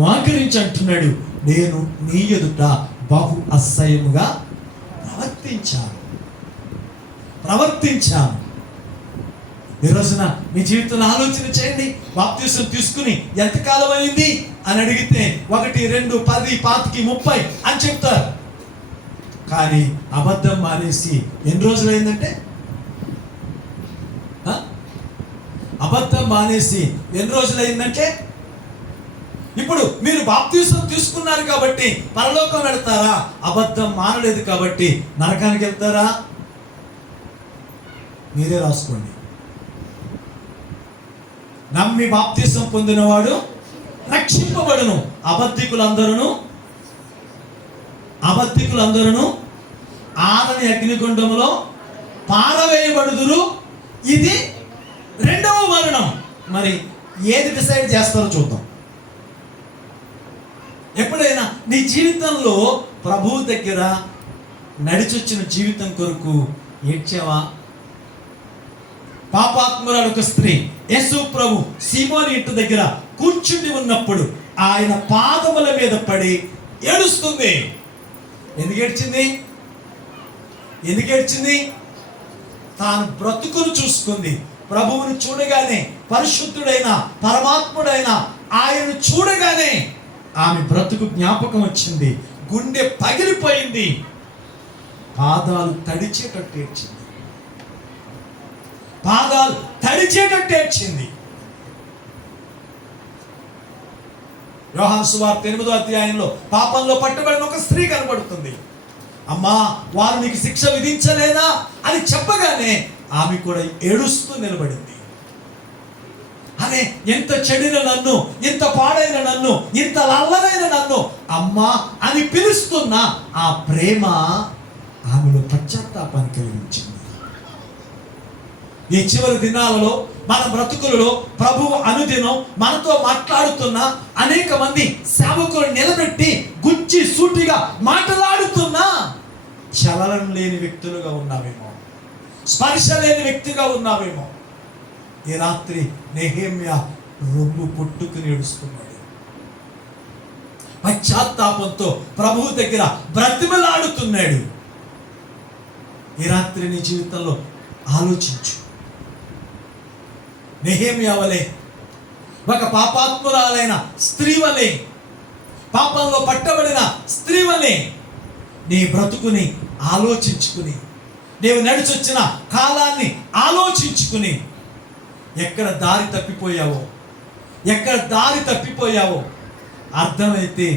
మోకరించి అంటున్నాడు, నేను నీ ఎదుట బహు అసహ్యముగా ప్రవర్తించాను. ఈ రోజున మీ జీవితంలో ఆలోచన చేయండి. బాప్తిసం తీసుకుని ఎంతకాలం అయింది అని అడిగితే 1, 2, 10, 25, 30 అని చెప్తారు. కానీ అబద్ధం మానేసి ఎన్ని రోజులు అయిందంటే? అబద్ధం మానేసి ఎన్ని రోజులు అయిందంటే? ఇప్పుడు మీరు బాప్తిసం తీసుకున్నారు కాబట్టి పరలోకం వెళ్తారా? అబద్ధం మానలేదు కాబట్టి నరకానికి వెళ్తారా? మీరే రాసుకోండి. నమ్మి బాప్తిసం పొందినవాడు రక్షింపబడును, అబద్ధికులందరూ ఆరని అగ్నిగుండములో పారవేయబడుదురు. ఇది 2వ మరణం. మరి ఏది డిసైడ్ చేస్తారో చూద్దాం. ఎప్పుడైనా నీ జీవితంలో ప్రభువు దగ్గర నడిచొచ్చిన జీవితం కొరకు ఏడ్చావా? పాపాత్మురాలు ఒక స్త్రీ యేసు ప్రభు సీమోని ఇంటి దగ్గర కూర్చుండి ఉన్నప్పుడు ఆయన పాదముల మీద పడి ఏడుస్తుంది. ఎందుకు ఏడ్చింది? తాను బ్రతుకును చూసుకుంది. ప్రభువును చూడగానే పరిశుద్ధుడైన పరమాత్ముడైన ఆయన చూడగానే ఆమె బ్రతుకు జ్ఞాపకం వచ్చింది. గుండె పగిలిపోయింది. పాదాలు తడిచేటట్టు ఏడ్చింది. పాదాలు తడిచేటట్టు ఏడ్చింది. యోహాను సువార్త 8వ అధ్యాయంలో పాపంలో పట్టుబడిన ఒక స్త్రీ కనబడుతుంది. అమ్మా, వారు నీకు శిక్ష విధించలేదా అని చెప్పగానే ఆమె కూడా ఏడుస్తూ నిలబడింది. అనే ఎంత చెడిన నన్ను, ఇంత పాడైన నన్ను, ఇంత లల్లనైన నన్ను అమ్మా అని పిలుస్తున్న ఆ ప్రేమ ఆమెలో పశ్చాత్తాపాన్ని కలిగించింది. ఈ చివరి దినాలలో మన బ్రతుకులలో ప్రభువు అనుదినం మనతో మాట్లాడుతున్న అనేక మంది సేవకులు నిలబెట్టి గుచ్చి సూటిగా మాట్లాడుతున్నా చలనం లేని వ్యక్తులుగా ఉన్నావేమో, స్పర్శ లేని వ్యక్తిగా ఉన్నావేమో. ఈ రాత్రి నెహెమ్యా రొమ్ము కొట్టుకుని ఏడుస్తున్నాడు. పశ్చాత్తాపంతో ప్రభువు దగ్గర బ్రతిమలాడుతున్నాడు. ఈ రాత్రి నీ జీవితంలో ఆలోచించు. నెహెమ్యా వలె, ఒక పాపాత్మురాలైన స్త్రీ వలె, పాపంలో పట్టబడిన స్త్రీ వలె నీ బ్రతుకుని ఆలోచించుకుని, నీవు నడిచొచ్చిన కాలాన్ని ఆలోచించుకుని, ఎక్కడ దారి తప్పిపోయావో అర్థమైతే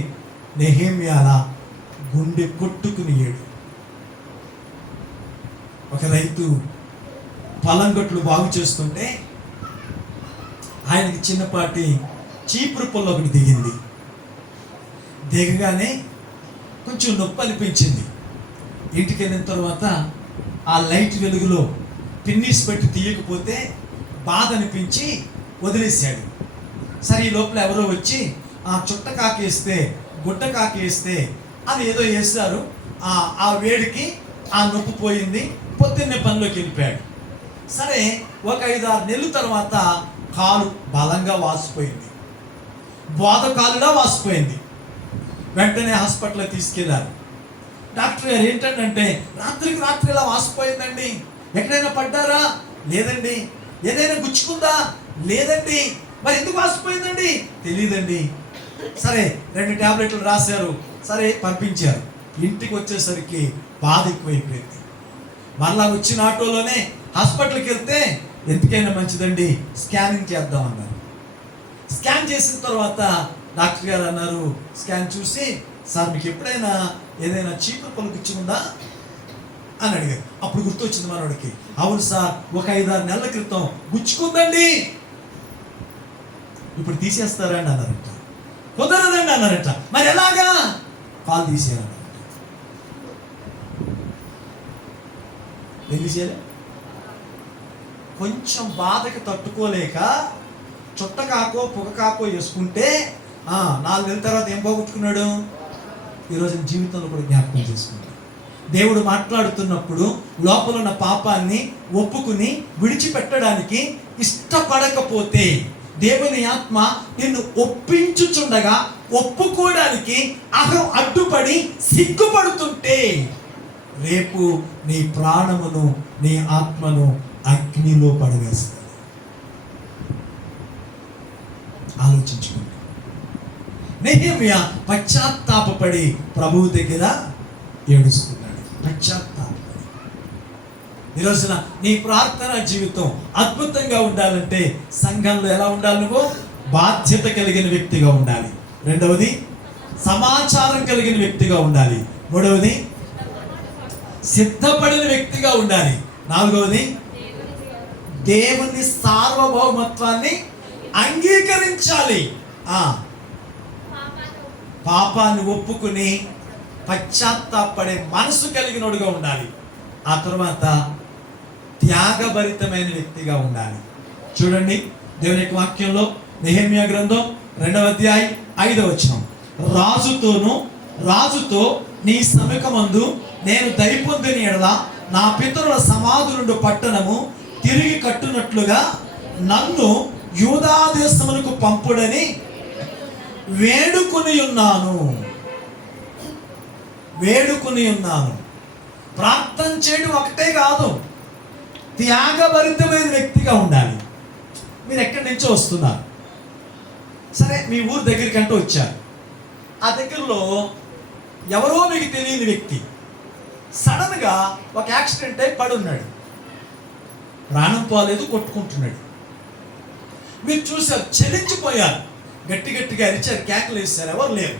నెహెమ్యాలా గుండె కొట్టుకుని ఏడు. ఒక రైతు పొలం గట్లు బాగు చేస్తుంటే ఆయనకి చిన్నపాటి చీపురు పుల్ల ఒకటి దిగింది. దిగగానే కొంచెం నొప్పి అనిపించింది. ఇంటికి వెళ్ళిన తర్వాత ఆ లైట్ వెలుగులో పిన్నిస్ పెట్టి తీయకపోతే బాధ అనిపించి వదిలేశాడు. సరే, ఈ లోపల ఎవరో వచ్చి ఆ చుట్ట కాకేస్తే, గుడ్డ కాకేస్తే అది ఏదో వేస్తారు. ఆ వేడికి ఆ నొప్పి పోయింది. పొద్దున్నే పనిలోకి వెళ్ళిపోయాడు. సరే, ఒక 5-6 నెలల తర్వాత కాలు బలంగా వాసిపోయింది. బోధ కాలులా వాసిపోయింది. వెంటనే హాస్పిటల్లో తీసుకెళ్ళారు. డాక్టర్ గారు ఏంటంటే, రాత్రికి రాత్రి ఇలా వాసిపోయిందండి. ఎక్కడైనా పడ్డారా? లేదండి. ఏదైనా గుచ్చుకుందా? లేదండి. మరి ఎందుకు వాసిపోయిందండి? తెలియదండి. సరే, 2 టాబ్లెట్లు రాశారు. సరే, పంపించారు. ఇంటికి వచ్చేసరికి బాధ ఎక్కువైపోయింది. మళ్ళా వచ్చిన ఆటోలోనే హాస్పిటల్కి వెళ్తే, ఎందుకైనా మంచిదండి, స్కానింగ్ చేద్దాం అన్నారు. స్కాన్ చేసిన తర్వాత డాక్టర్ గారు అన్నారు, స్కాన్ చూసి, సార్ మీకు ఎప్పుడైనా ఏదైనా చీపురు పుల్ల గుచ్చుకుందా అని అడిగారు. అప్పుడు గుర్తొచ్చింది మనోడికి. అవును సార్, ఒక 5-6 నెలల క్రితం గుచ్చుకుందండి. ఇప్పుడు తీసేస్తారా అని అన్నారట. కుదరదండి అన్నారట. మరి ఎలాగా? కాలు తీసేయాలన్నారట. తీసేయాలి. కొంచెం బాధకి తట్టుకోలేక చుట్టకాకో పొగకాకో వేసుకుంటే 4 నెలల తర్వాత ఏం పోగొట్టుకున్నాడు? ఈరోజు జీవితంలో కూడా జ్ఞాపకం చేసుకున్నాడు. దేవుడు మాట్లాడుతున్నప్పుడు లోపల ఉన్న పాపాన్ని ఒప్పుకుని విడిచిపెట్టడానికి ఇష్టపడకపోతే, దేవుని ఆత్మ నిన్ను ఒప్పించుచుండగా ఒప్పుకోవడానికి అడ్డుపడి సిగ్గుపడుతుంటే, రేపు నీ ప్రాణమును, నీ ఆత్మను అగ్నిలో పడవేస్తుంది. ఆలోచించుకోండి. నెహెమ్యా పశ్చాత్తాపపడి ప్రభువు దగ్గర ఏడుస్తున్నాడు. పశ్చాత్తాపపడి. ఈరోజున నీ ప్రార్థనా జీవితం అద్భుతంగా ఉండాలంటే సంఘంలో ఎలా ఉండాలి? నువ్వు బాధ్యత కలిగిన వ్యక్తిగా ఉండాలి. 2వది, సమాచారం కలిగిన వ్యక్తిగా ఉండాలి. 3వది, సిద్ధపడిన వ్యక్తిగా ఉండాలి. 4వది, దేవుని సార్వభౌమత్వాన్ని అంగీకరించాలి. పాపాన్ని ఒప్పుకుని పశ్చాత్తాపడే మనసు కలిగినోడుగా ఉండాలి. ఆ తర్వాత త్యాగభరితమైన వ్యక్తిగా ఉండాలి. చూడండి, దేవుని యొక్క వాక్యంలో నెహెమ్యా గ్రంథం 2వ అధ్యాయం 5వ వచనం. రాజుతో నీ సముఖమందు నేను దయ పొందిన యెడల నా పితరుల సమాధులుండు పట్టణము తిరిగి కట్టునట్లుగా నన్ను యూదా దేశమునకు పంపుడని వేడుకొని ఉన్నాను. ప్రార్థన చేయడం ఒకటే కాదు, త్యాగభరితమైన వ్యక్తిగా ఉండాలి. మీరు ఎక్కడి నుంచో వస్తున్నారు, సరే మీ ఊరు దగ్గరికి అంటూ వచ్చారు. ఆ దగ్గరలో ఎవరో మీకు తెలియని వ్యక్తి సడన్గా ఒక యాక్సిడెంట్ అయి పడి ఉన్నాడు. ప్రాణం పోలేదు, కొట్టుకుంటున్నాడు. మీరు చూసారు, చెలించిపోయారు, గట్టి గట్టిగా అరిచారు, కేకలు వేశారు, ఎవరు లేరు.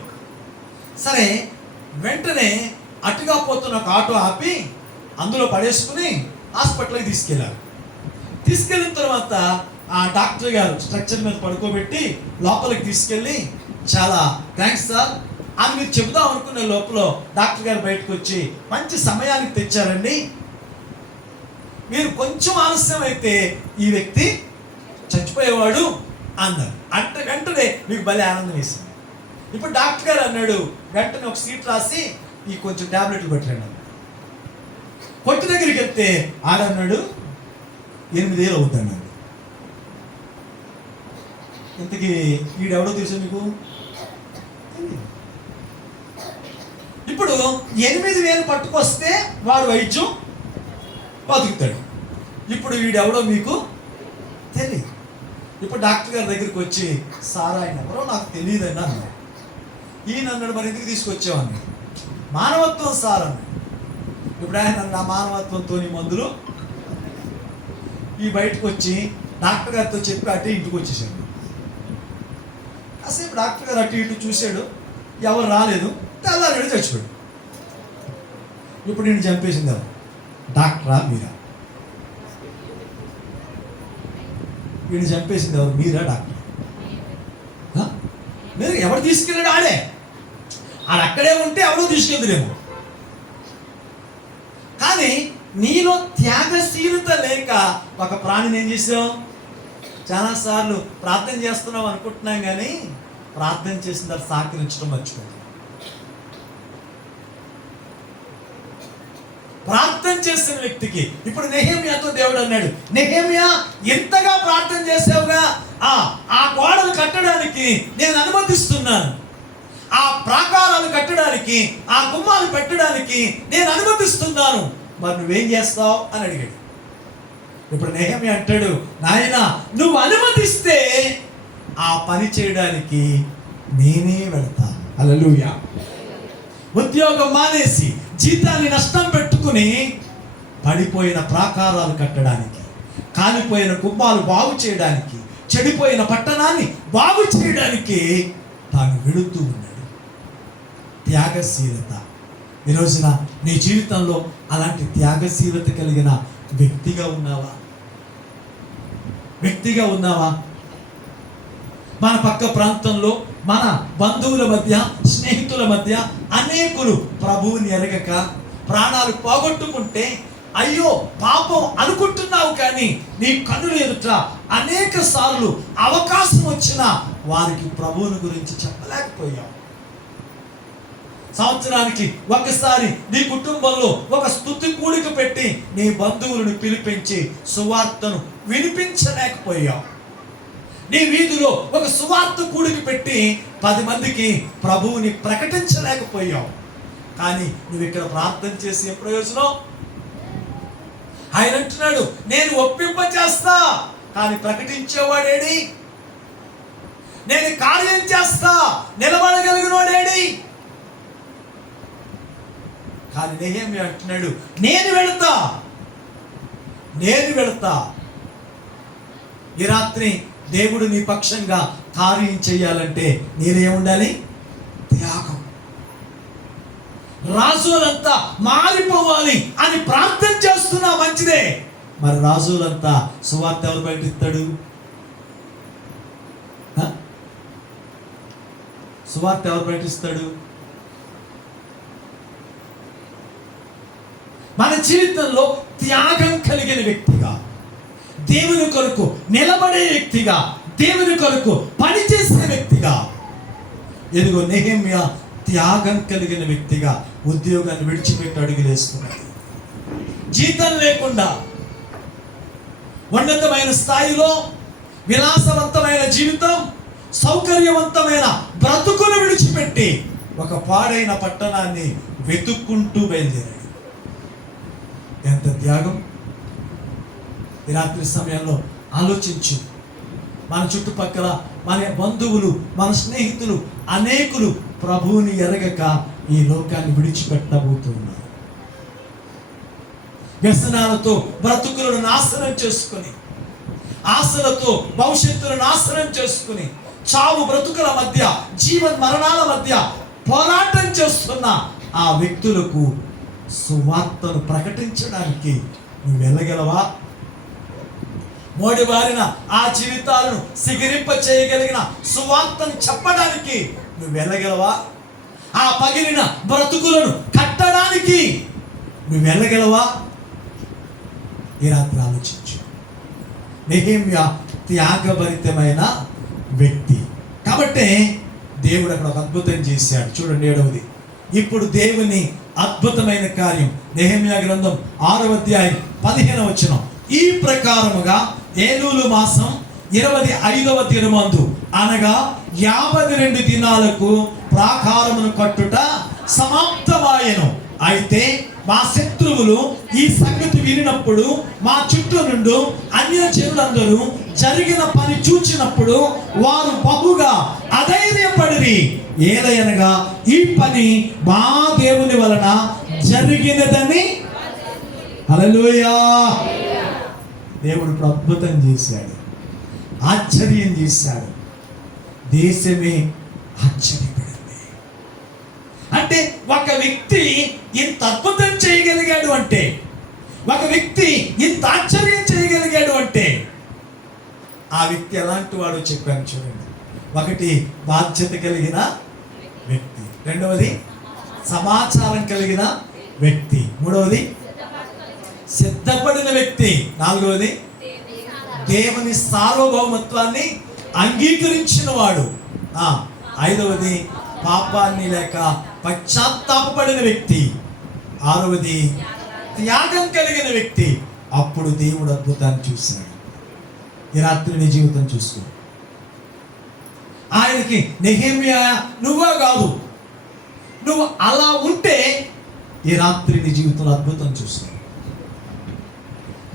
సరే వెంటనే అటుగా పోతున్న ఒక ఆటో ఆపి అందులో పడేసుకుని హాస్పిటల్కి తీసుకెళ్ళారు. తీసుకెళ్ళిన తర్వాత ఆ డాక్టర్ గారు స్ట్రక్చర్ మీద పడుకోబెట్టి లోపలికి తీసుకెళ్ళి, చాలా థ్యాంక్స్ సార్ అని మీరు చెబుదాం అనుకునే లోపల డాక్టర్ గారు బయటకు వచ్చి, మంచి సమయానికి తెచ్చారండి, మీరు కొంచెం ఆలస్యం అయితే ఈ వ్యక్తి చచ్చిపోయేవాడు అన్నారు. అంటే వెంటనే మీకు భలే ఆనందం వేసింది. ఇప్పుడు డాక్టర్ గారు అన్నాడు, వెంటనే ఒక సీట్ రాసి ఈ కొంచెం ట్యాబ్లెట్లు పెట్టాడు. కొట్టు దగ్గరికి వెళ్తే ఆడన్నాడు 8 ఏళ్ళు అవుతాడు. ఇంతకీ వీడెవడో తెలుసా మీకు? ఇప్పుడు 8,000 పట్టుకొస్తే వాడు వైద్యం బతుకుతాడు. ఇప్పుడు వీడెవడో మీకు తెలియదు. ఇప్పుడు డాక్టర్ గారి దగ్గరికి వచ్చి, సార్ ఆయన ఎవరో నాకు తెలియదండి అన్నాడు. ఈయన అన్నాడు, మరి ఎందుకు తీసుకొచ్చావని? మానవత్వం సార్ అన్నాడు. ఇప్పుడు ఆయన నా మానవత్వంతో మందులు ఈ బయటకు వచ్చి డాక్టర్ గారితో చెప్పి అటు ఇంటికి వచ్చేసాడు. కాసేపు డాక్టర్ గారు అటు ఇటు చూశాడు, ఎవరు రాలేదు, తెల్లారి చచ్చిపోయాడు. ఇప్పుడు నేను చంపేసింది ఎవరు? డాక్టరా మీరా? వీడిని చంపేసింది ఎవరు? మీరా డాక్టర్? మీరు ఎవరు తీసుకెళ్ళాడు? ఆడే అక్కడే ఉంటే ఎవడో తీసుకెళ్తురేమో. కానీ నీలో త్యాగశీలత లేక ఒక ప్రాణిని ఏం చేసావు? చాలాసార్లు ప్రార్థన చేస్తున్నాం అనుకుంటున్నాం, కానీ ప్రార్థన చేసిన తర్వాత సహకరించడం మర్చిపోతాం. ప్రార్థన చేసిన వ్యక్తికి ఇప్పుడు నెహెమ్యాతో దేవుడు అన్నాడు, నెహెమ్యా ఎంతగా ప్రార్థన చేసావుగా, ఆ గోడలు కట్టడానికి నేను అనుమతిస్తున్నాను, ఆ ప్రాకారాలు కట్టడానికి, ఆ గుమ్మాలు పెట్టడానికి నేను అనుమతిస్తున్నాను, మరి నువ్వేం చేస్తావు అని అడిగాడు. ఇప్పుడు నెహెమ్యా అంటాడు, నాయన నువ్వు అనుమతిస్తే ఆ పని చేయడానికి నేనే వెళ్తా. హల్లెలూయా. ఉద్యోగం మానేసి జీతాన్ని నష్టం పెట్టుకుని పడిపోయిన ప్రాకారాలు కట్టడానికి, కాలిపోయిన గుమ్మాలు బాగు చేయడానికి, చెడిపోయిన పట్టణాన్ని బాగు చేయడానికి తాను వెళుతూ ఉన్నాడు. త్యాగశీలత. ఈ రోజున నీ జీవితంలో అలాంటి త్యాగశీలత కలిగిన వ్యక్తిగా ఉన్నావా? వ్యక్తిగా ఉన్నావా? మన పక్క ప్రాంతంలో మన బంధువుల మధ్య, స్నేహితుల మధ్య అనేకులు ప్రభువుని ఎరగక ప్రాణాలు పోగొట్టుకుంటే అయ్యో పాపం అనుకుంటున్నావు, కానీ నీ కన్నుల ఎదుట అనేక సార్లు అవకాశం వచ్చినా వారికి ప్రభువుని గురించి చెప్పలేకపోయావు. సంవత్సరానికి ఒకసారి నీ కుటుంబంలో ఒక స్తుతి కూడిక పెట్టి నీ బంధువులను పిలిపించి సువార్తను వినిపించలేకపోయావు. నీ వీధిలో ఒక సువార్త కూడిక పెట్టి 10 మందికి ప్రభువుని ప్రకటించలేకపోయావు. కానీ నువ్వు ఇక్కడ ప్రార్థన చేసి ఏ ప్రయోజనం? ఆయన అంటున్నాడు, నేను ఒప్పింప చేస్తా, కానీ ప్రకటించేవాడేడి? నేను కార్యం చేస్తా, నిలబడగలిగినోడేడి? కానీ నెహెమ్యా అంటున్నాడు, నేను వెళతా. ఈ రాత్రి దేవుడు నీ పక్షంగా కార్యం చేయాలంటే నేనే ఉండాలి? త్యాగం. రాజులంతా మారిపోవాలి అని ప్రార్థన చేస్తున్నా మంచిదే, మరి రాజులంతా సువార్త ఎవరు బయటిస్తాడు? సువార్త ఎవరు బయటిస్తాడు? మన జీవితంలో త్యాగం కలిగిన వ్యక్తిగా, దేవుని కొరకు నిలబడే వ్యక్తిగా, దేవుని కొరకు పనిచేసే వ్యక్తిగా, ఎదుగో నెహెమ్యా త్యాగం కలిగిన వ్యక్తిగా ఉద్యోగాన్ని విడిచిపెట్టి అడుగులేసుకున్నాడు. జీతం లేకుండా ఉన్నతమైన స్థాయిలో విలాసవంతమైన జీవితం, సౌకర్యవంతమైన బ్రతుకును విడిచిపెట్టి ఒక పాడైన పట్టణాన్ని వెతుక్కుంటూ బయలుదేరాడు. ఎంత త్యాగం! ఈ రాత్రి సమయంలో ఆలోచించు. మన చుట్టుపక్కల మన బంధువులు, మన స్నేహితులు అనేకులు ప్రభువుని ఎరగక ఈ లోకాన్ని విడిచిపెట్టబోతున్నారు. వ్యసనాలతో బ్రతుకులను నాశనం చేసుకొని, ఆశలతో భవిష్యత్తును నాశనం చేసుకుని, చావు బ్రతుకుల మధ్య, జీవన్ మరణాల మధ్య పోరాటం చేస్తున్న ఆ వ్యక్తులకు సువార్తను ప్రకటించడానికి నువ్వు వెళ్ళగలవా? మోడివారిన ఆ జీవితాలను సిగిరింప చేయగలిగిన సువార్తను చెప్పడానికి నువ్వు వెళ్ళగలవా? ఆ పగిలిన బ్రతుకులను కట్టడానికి నువ్వు వెళ్ళగలవా? ఈ రాత్రి ఆలోచించు. నెహెమ్యా త్యాగభరితమైన వ్యక్తి కాబట్టి దేవుడు అక్కడ ఒక అద్భుతం చేశాడు. చూడండి 7వది. ఇప్పుడు దేవుని అద్భుతమైన కార్యం. నెహెమ్యా గ్రంథం 6వ అధ్యాయం 15వ వచనం. ఈ ప్రకారముగా ఏలూలు మాసం 25వ దినమందు అనగా 52 దినాలకు ప్రాకారమును కట్టుట సమాప్తమాయెను. అయితే మా శత్రువులు ఈ సంగతి వినినప్పుడు మా చుట్టూ నుండి అన్యజనులందరూ జరిగిన పని చూచినప్పుడు వారు బహుగా అధైర్యపడిరి. ఏలయనగా ఈ పని మా దేవుని వలన జరిగినదని. హల్లెలూయా. దేవుడు అద్భుతం చేశాడు, ఆశ్చర్యం చేశాడు. దేశమే ఆశ్చర్యపడింది. అంటే ఒక వ్యక్తి ఇంత అద్భుతం చేయగలిగాడు అంటే, ఒక వ్యక్తి ఇంత ఆశ్చర్యం చేయగలిగాడు అంటే ఆ వ్యక్తి ఎలాంటి వాడు చెప్పాను చూడండి. 1 బాధ్యత కలిగిన వ్యక్తి, 2వది సమాచారం కలిగిన వ్యక్తి, 3వది సిద్ధపడిన వ్యక్తి, 4వది దేవుని సార్వభౌమత్వాన్ని అంగీకరించిన వాడు, 5వది పాపాన్ని లేక పశ్చాత్తాపపడిన వ్యక్తి, 6వది త్యాగం కలిగిన వ్యక్తి. అప్పుడు దేవుడు అద్భుతాన్ని చూశాడు. ఈ రాత్రి నీ జీవితం చూసుకో. ఆయనకి నెహెమ్యా నువ్వే కాదు, నువ్వు అలా ఉంటే ఈ రాత్రి నీ జీవితంలో అద్భుతం చూస్తావు.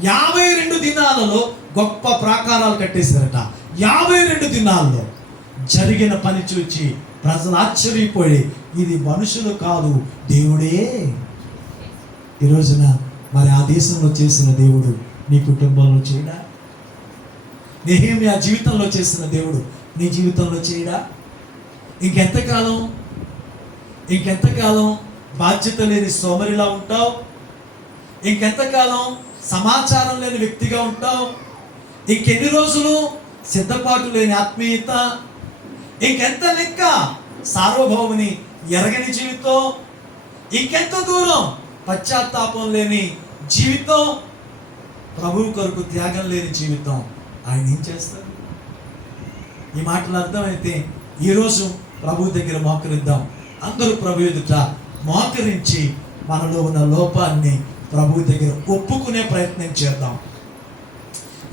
52 దినాలలో గొప్ప ప్రాకారాలు కట్టేశారట. 52 దినాల్లో జరిగిన పని చూచి ప్రజలు ఆశ్చర్యపోయి, ఇది మనుషులు కాదు దేవుడే. ఈ రోజున మరి ఆ దేశంలో చేసిన దేవుడు నీ కుటుంబంలో చేయడా? నెహెమ్యా జీవితంలో చేసిన దేవుడు నీ జీవితంలో చేయడా? ఇంకెంతకాలం బాధ్యత లేని సోమరిలా ఉంటావు? ఇంకెంతకాలం సమాచారం లేని వ్యక్తిగా ఉంటావు? ఇంకెన్ని రోజులు సిద్ధపాటు లేని ఆత్మీయత? ఇంకెంత లెక్క సార్వభౌముని ఎరగని జీవితం? ఇంకెంత దూరం పశ్చాత్తాపం లేని జీవితం? ప్రభువు కొరకు త్యాగం లేని జీవితం? ఆయన ఏం చేస్తారు? ఈ మాటలు అర్థమైతే ఈరోజు ప్రభు దగ్గర మోకరిద్దాం. అందరూ ప్రభు ఎదుట మోకరించి మనలో ఉన్న లోపాన్ని ప్రభు దగ్గర ఒప్పుకునే ప్రయత్నం చేద్దాం.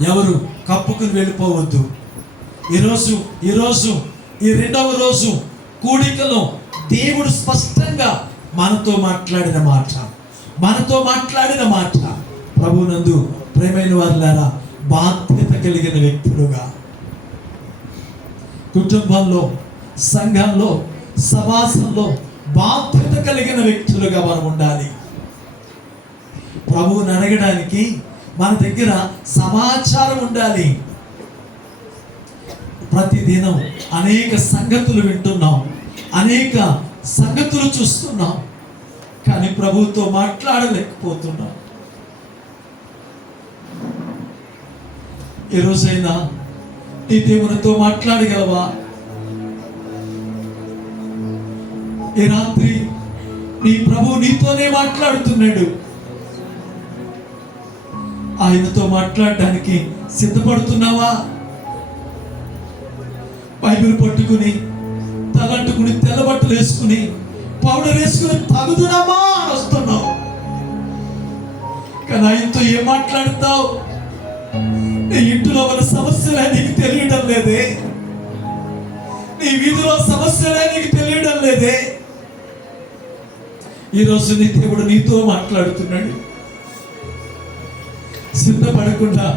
ఎవరు కప్పుకుని వెళ్ళిపోవద్దు. ఈరోజు ఈ 2వ రోజు కూడికలో దేవుడు స్పష్టంగా మనతో మాట్లాడిన మాట ప్రభునందు ప్రేమైన వారులారా, బాధ్యత కలిగిన వ్యక్తులుగా కుటుంబంలో, సంఘంలో, సమాజంలో బాధ్యత కలిగిన వ్యక్తులుగా మనం ఉండాలి. ప్రభువుని అడగడానికి మన దగ్గర సమాచారం ఉండాలి. ప్రతిదినం అనేక సంగతులు వింటున్నాం, అనేక సంగతులు చూస్తున్నాం, కానీ ప్రభువుతో మాట్లాడలేకపోతున్నాం. ఏ రోజైనా నీ దేవునితో మాట్లాడగలవా? ఈ రాత్రి నీ ప్రభువు నీతోనే మాట్లాడుతున్నాడు. ఆయనతో మాట్లాడడానికి సిద్ధపడుతున్నావా? బైబిల్ పట్టుకుని, తలంటుకుని, తెల్లబట్టలు వేసుకుని, పౌడర్ వేసుకుని తాగుతున్నామా అని వస్తున్నావు, కానీ ఆయనతో ఏం మాట్లాడతావు? నీ ఇంటిలో ఉన్న సమస్యలే నీకు తెలియడం లేదే, నీ వీధిలో సమస్యలే నీకు తెలియడం లేదే. ఈరోజు నీ దేవుడు నీతో మాట్లాడుతున్నాడు. సిద్ధపడకుండా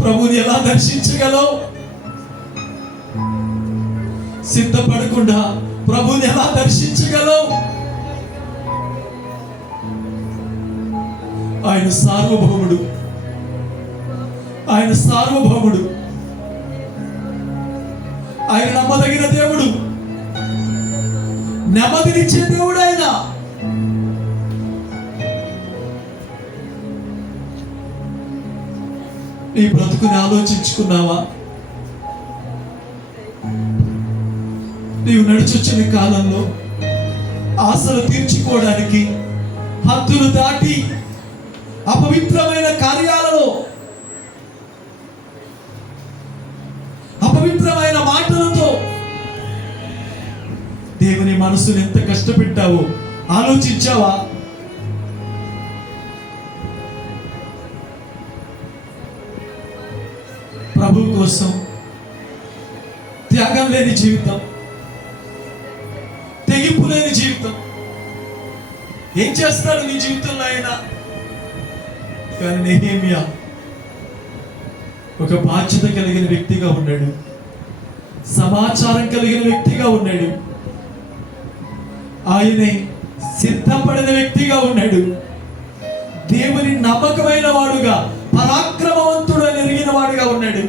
ప్రభుని ఎలా దర్శించగలవు? సిద్ధపడకుండా ప్రభుని ఎలా దర్శించగలవు? ఆయన సార్వభౌముడు, ఆయన సార్వభౌముడు, ఆయన నమ్మదగిన దేవుడు, నెమ్మదినిచ్చే దేవుడు ఆయన. నీ బ్రతుకుని ఆలోచించుకున్నావా? నీవు నడిచొచ్చిన కాలంలో ఆశలు తీర్చుకోవడానికి హద్దులు దాటి అపవిత్రమైన కార్యాలలో, అపవిత్రమైన మాటలతో దేవుని మనసును ఎంత కష్టపెట్టావో ఆలోచించావా? ప్రభు కోసం త్యాగం లేని జీవితం, తెగింపు లేని జీవితం ఏం చేస్తాడు నీ జీవితంలో ఆయన? కానీ నెహెమ్యా ఒక బాధ్యత కలిగిన వ్యక్తిగా ఉన్నాడు, సమాచారం కలిగిన వ్యక్తిగా ఉన్నాడు, ఆయనే సిద్ధపడిన వ్యక్తిగా ఉన్నాడు, దేవుని నమ్మకమైన వాడుగా, పరాక్రమవంతుడు ఎరిగిన వాడుగా ఉన్నాడు,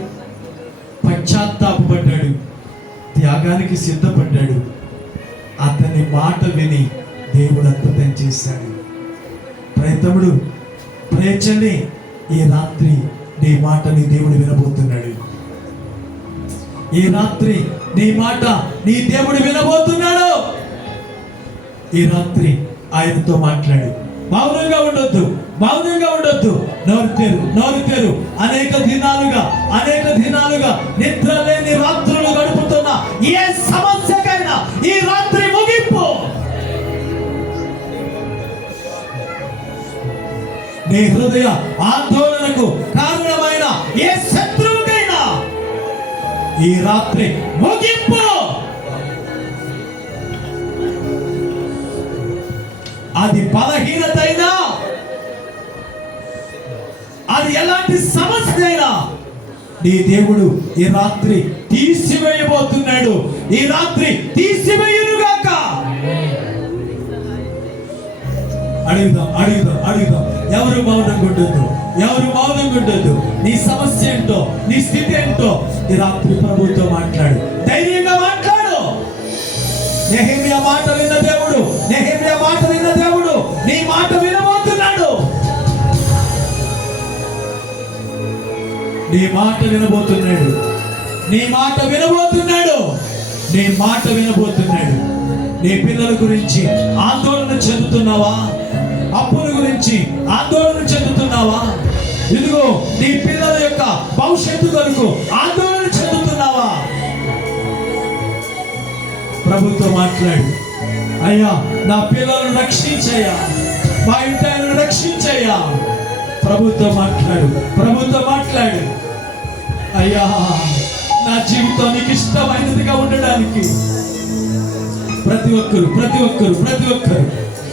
పశ్చాత్తాపడ్డాడు, త్యాగానికి సిద్ధపడ్డాడు. అతని మాట విని దేవుడు అద్భుతం చేశాడు. ప్రియతముడు, ప్రియచెల్లి, ఈ రాత్రి నీ మాటని దేవుడు వినబోతున్నాడు. ఈ రాత్రి నీ మాట నీ దేవుడు వినబోతున్నాడు. ఈ రాత్రి ఆయనతో మాట్లాడు. మౌనంగా ఉండొద్దు, మౌనంగా ఉండొద్దు. నోరు తెరు. అనేక దినాలుగా నిద్ర లేని రాత్రులు గడుపుతున్న ఏ సమస్యకైనా ఈ రాత్రి ముగింపు. నీ హృదయ ఆందోళనకు కారణమైన ఏ శత్రువుకైనా ఈ రాత్రి ముగింపు. అది బలహీనత అయినా, అది ఎలాంటి సమస్య అయినా నీ దేవుడు ఈ రాత్రి తీసివేయబోతున్నాడు. ఈ రాత్రి తీసివేయునుగాక. అడుగుదాం. ఎవరు మౌనంగా ఉండొద్దు. నీ సమస్య ఏంటో, నీ స్థితి ఏంటో ఈ రాత్రి ప్రభుతో మాట్లాడు. ధైర్యంగా మాట్లాడు. నెహెమ్యా మాట విన్న దేవుడు నీ మాట వినబోతున్నాడు. నీ మాట వినబోతున్నాడు. నీ పిల్లల గురించి ఆందోళన చెందుతున్నావా? అప్పుల గురించి ఆందోళన చెందుతున్నావా? ఇదిగో నీ పిల్లల యొక్క భవిష్యత్తు కొరకు ఆందోళన చెందుతున్నావా? ప్రభుత్వం మాట్లాడు. అయ్యా, నా పిల్లలను రక్షించయ్యా, మా ఇంటిని రక్షించయ్యా. ప్రభుత్వం మాట్లాడు. అయ్యా, నా జీవితం నీకు ఇష్టమైనదిగా ఉండడానికి ప్రతి ఒక్కరు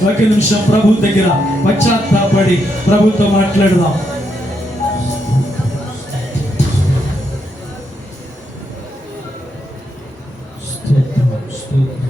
ఒక నిమిషం ప్రభు దగ్గర పశ్చాత్తాపడి ప్రభుత్వం మాట్లాడదాం.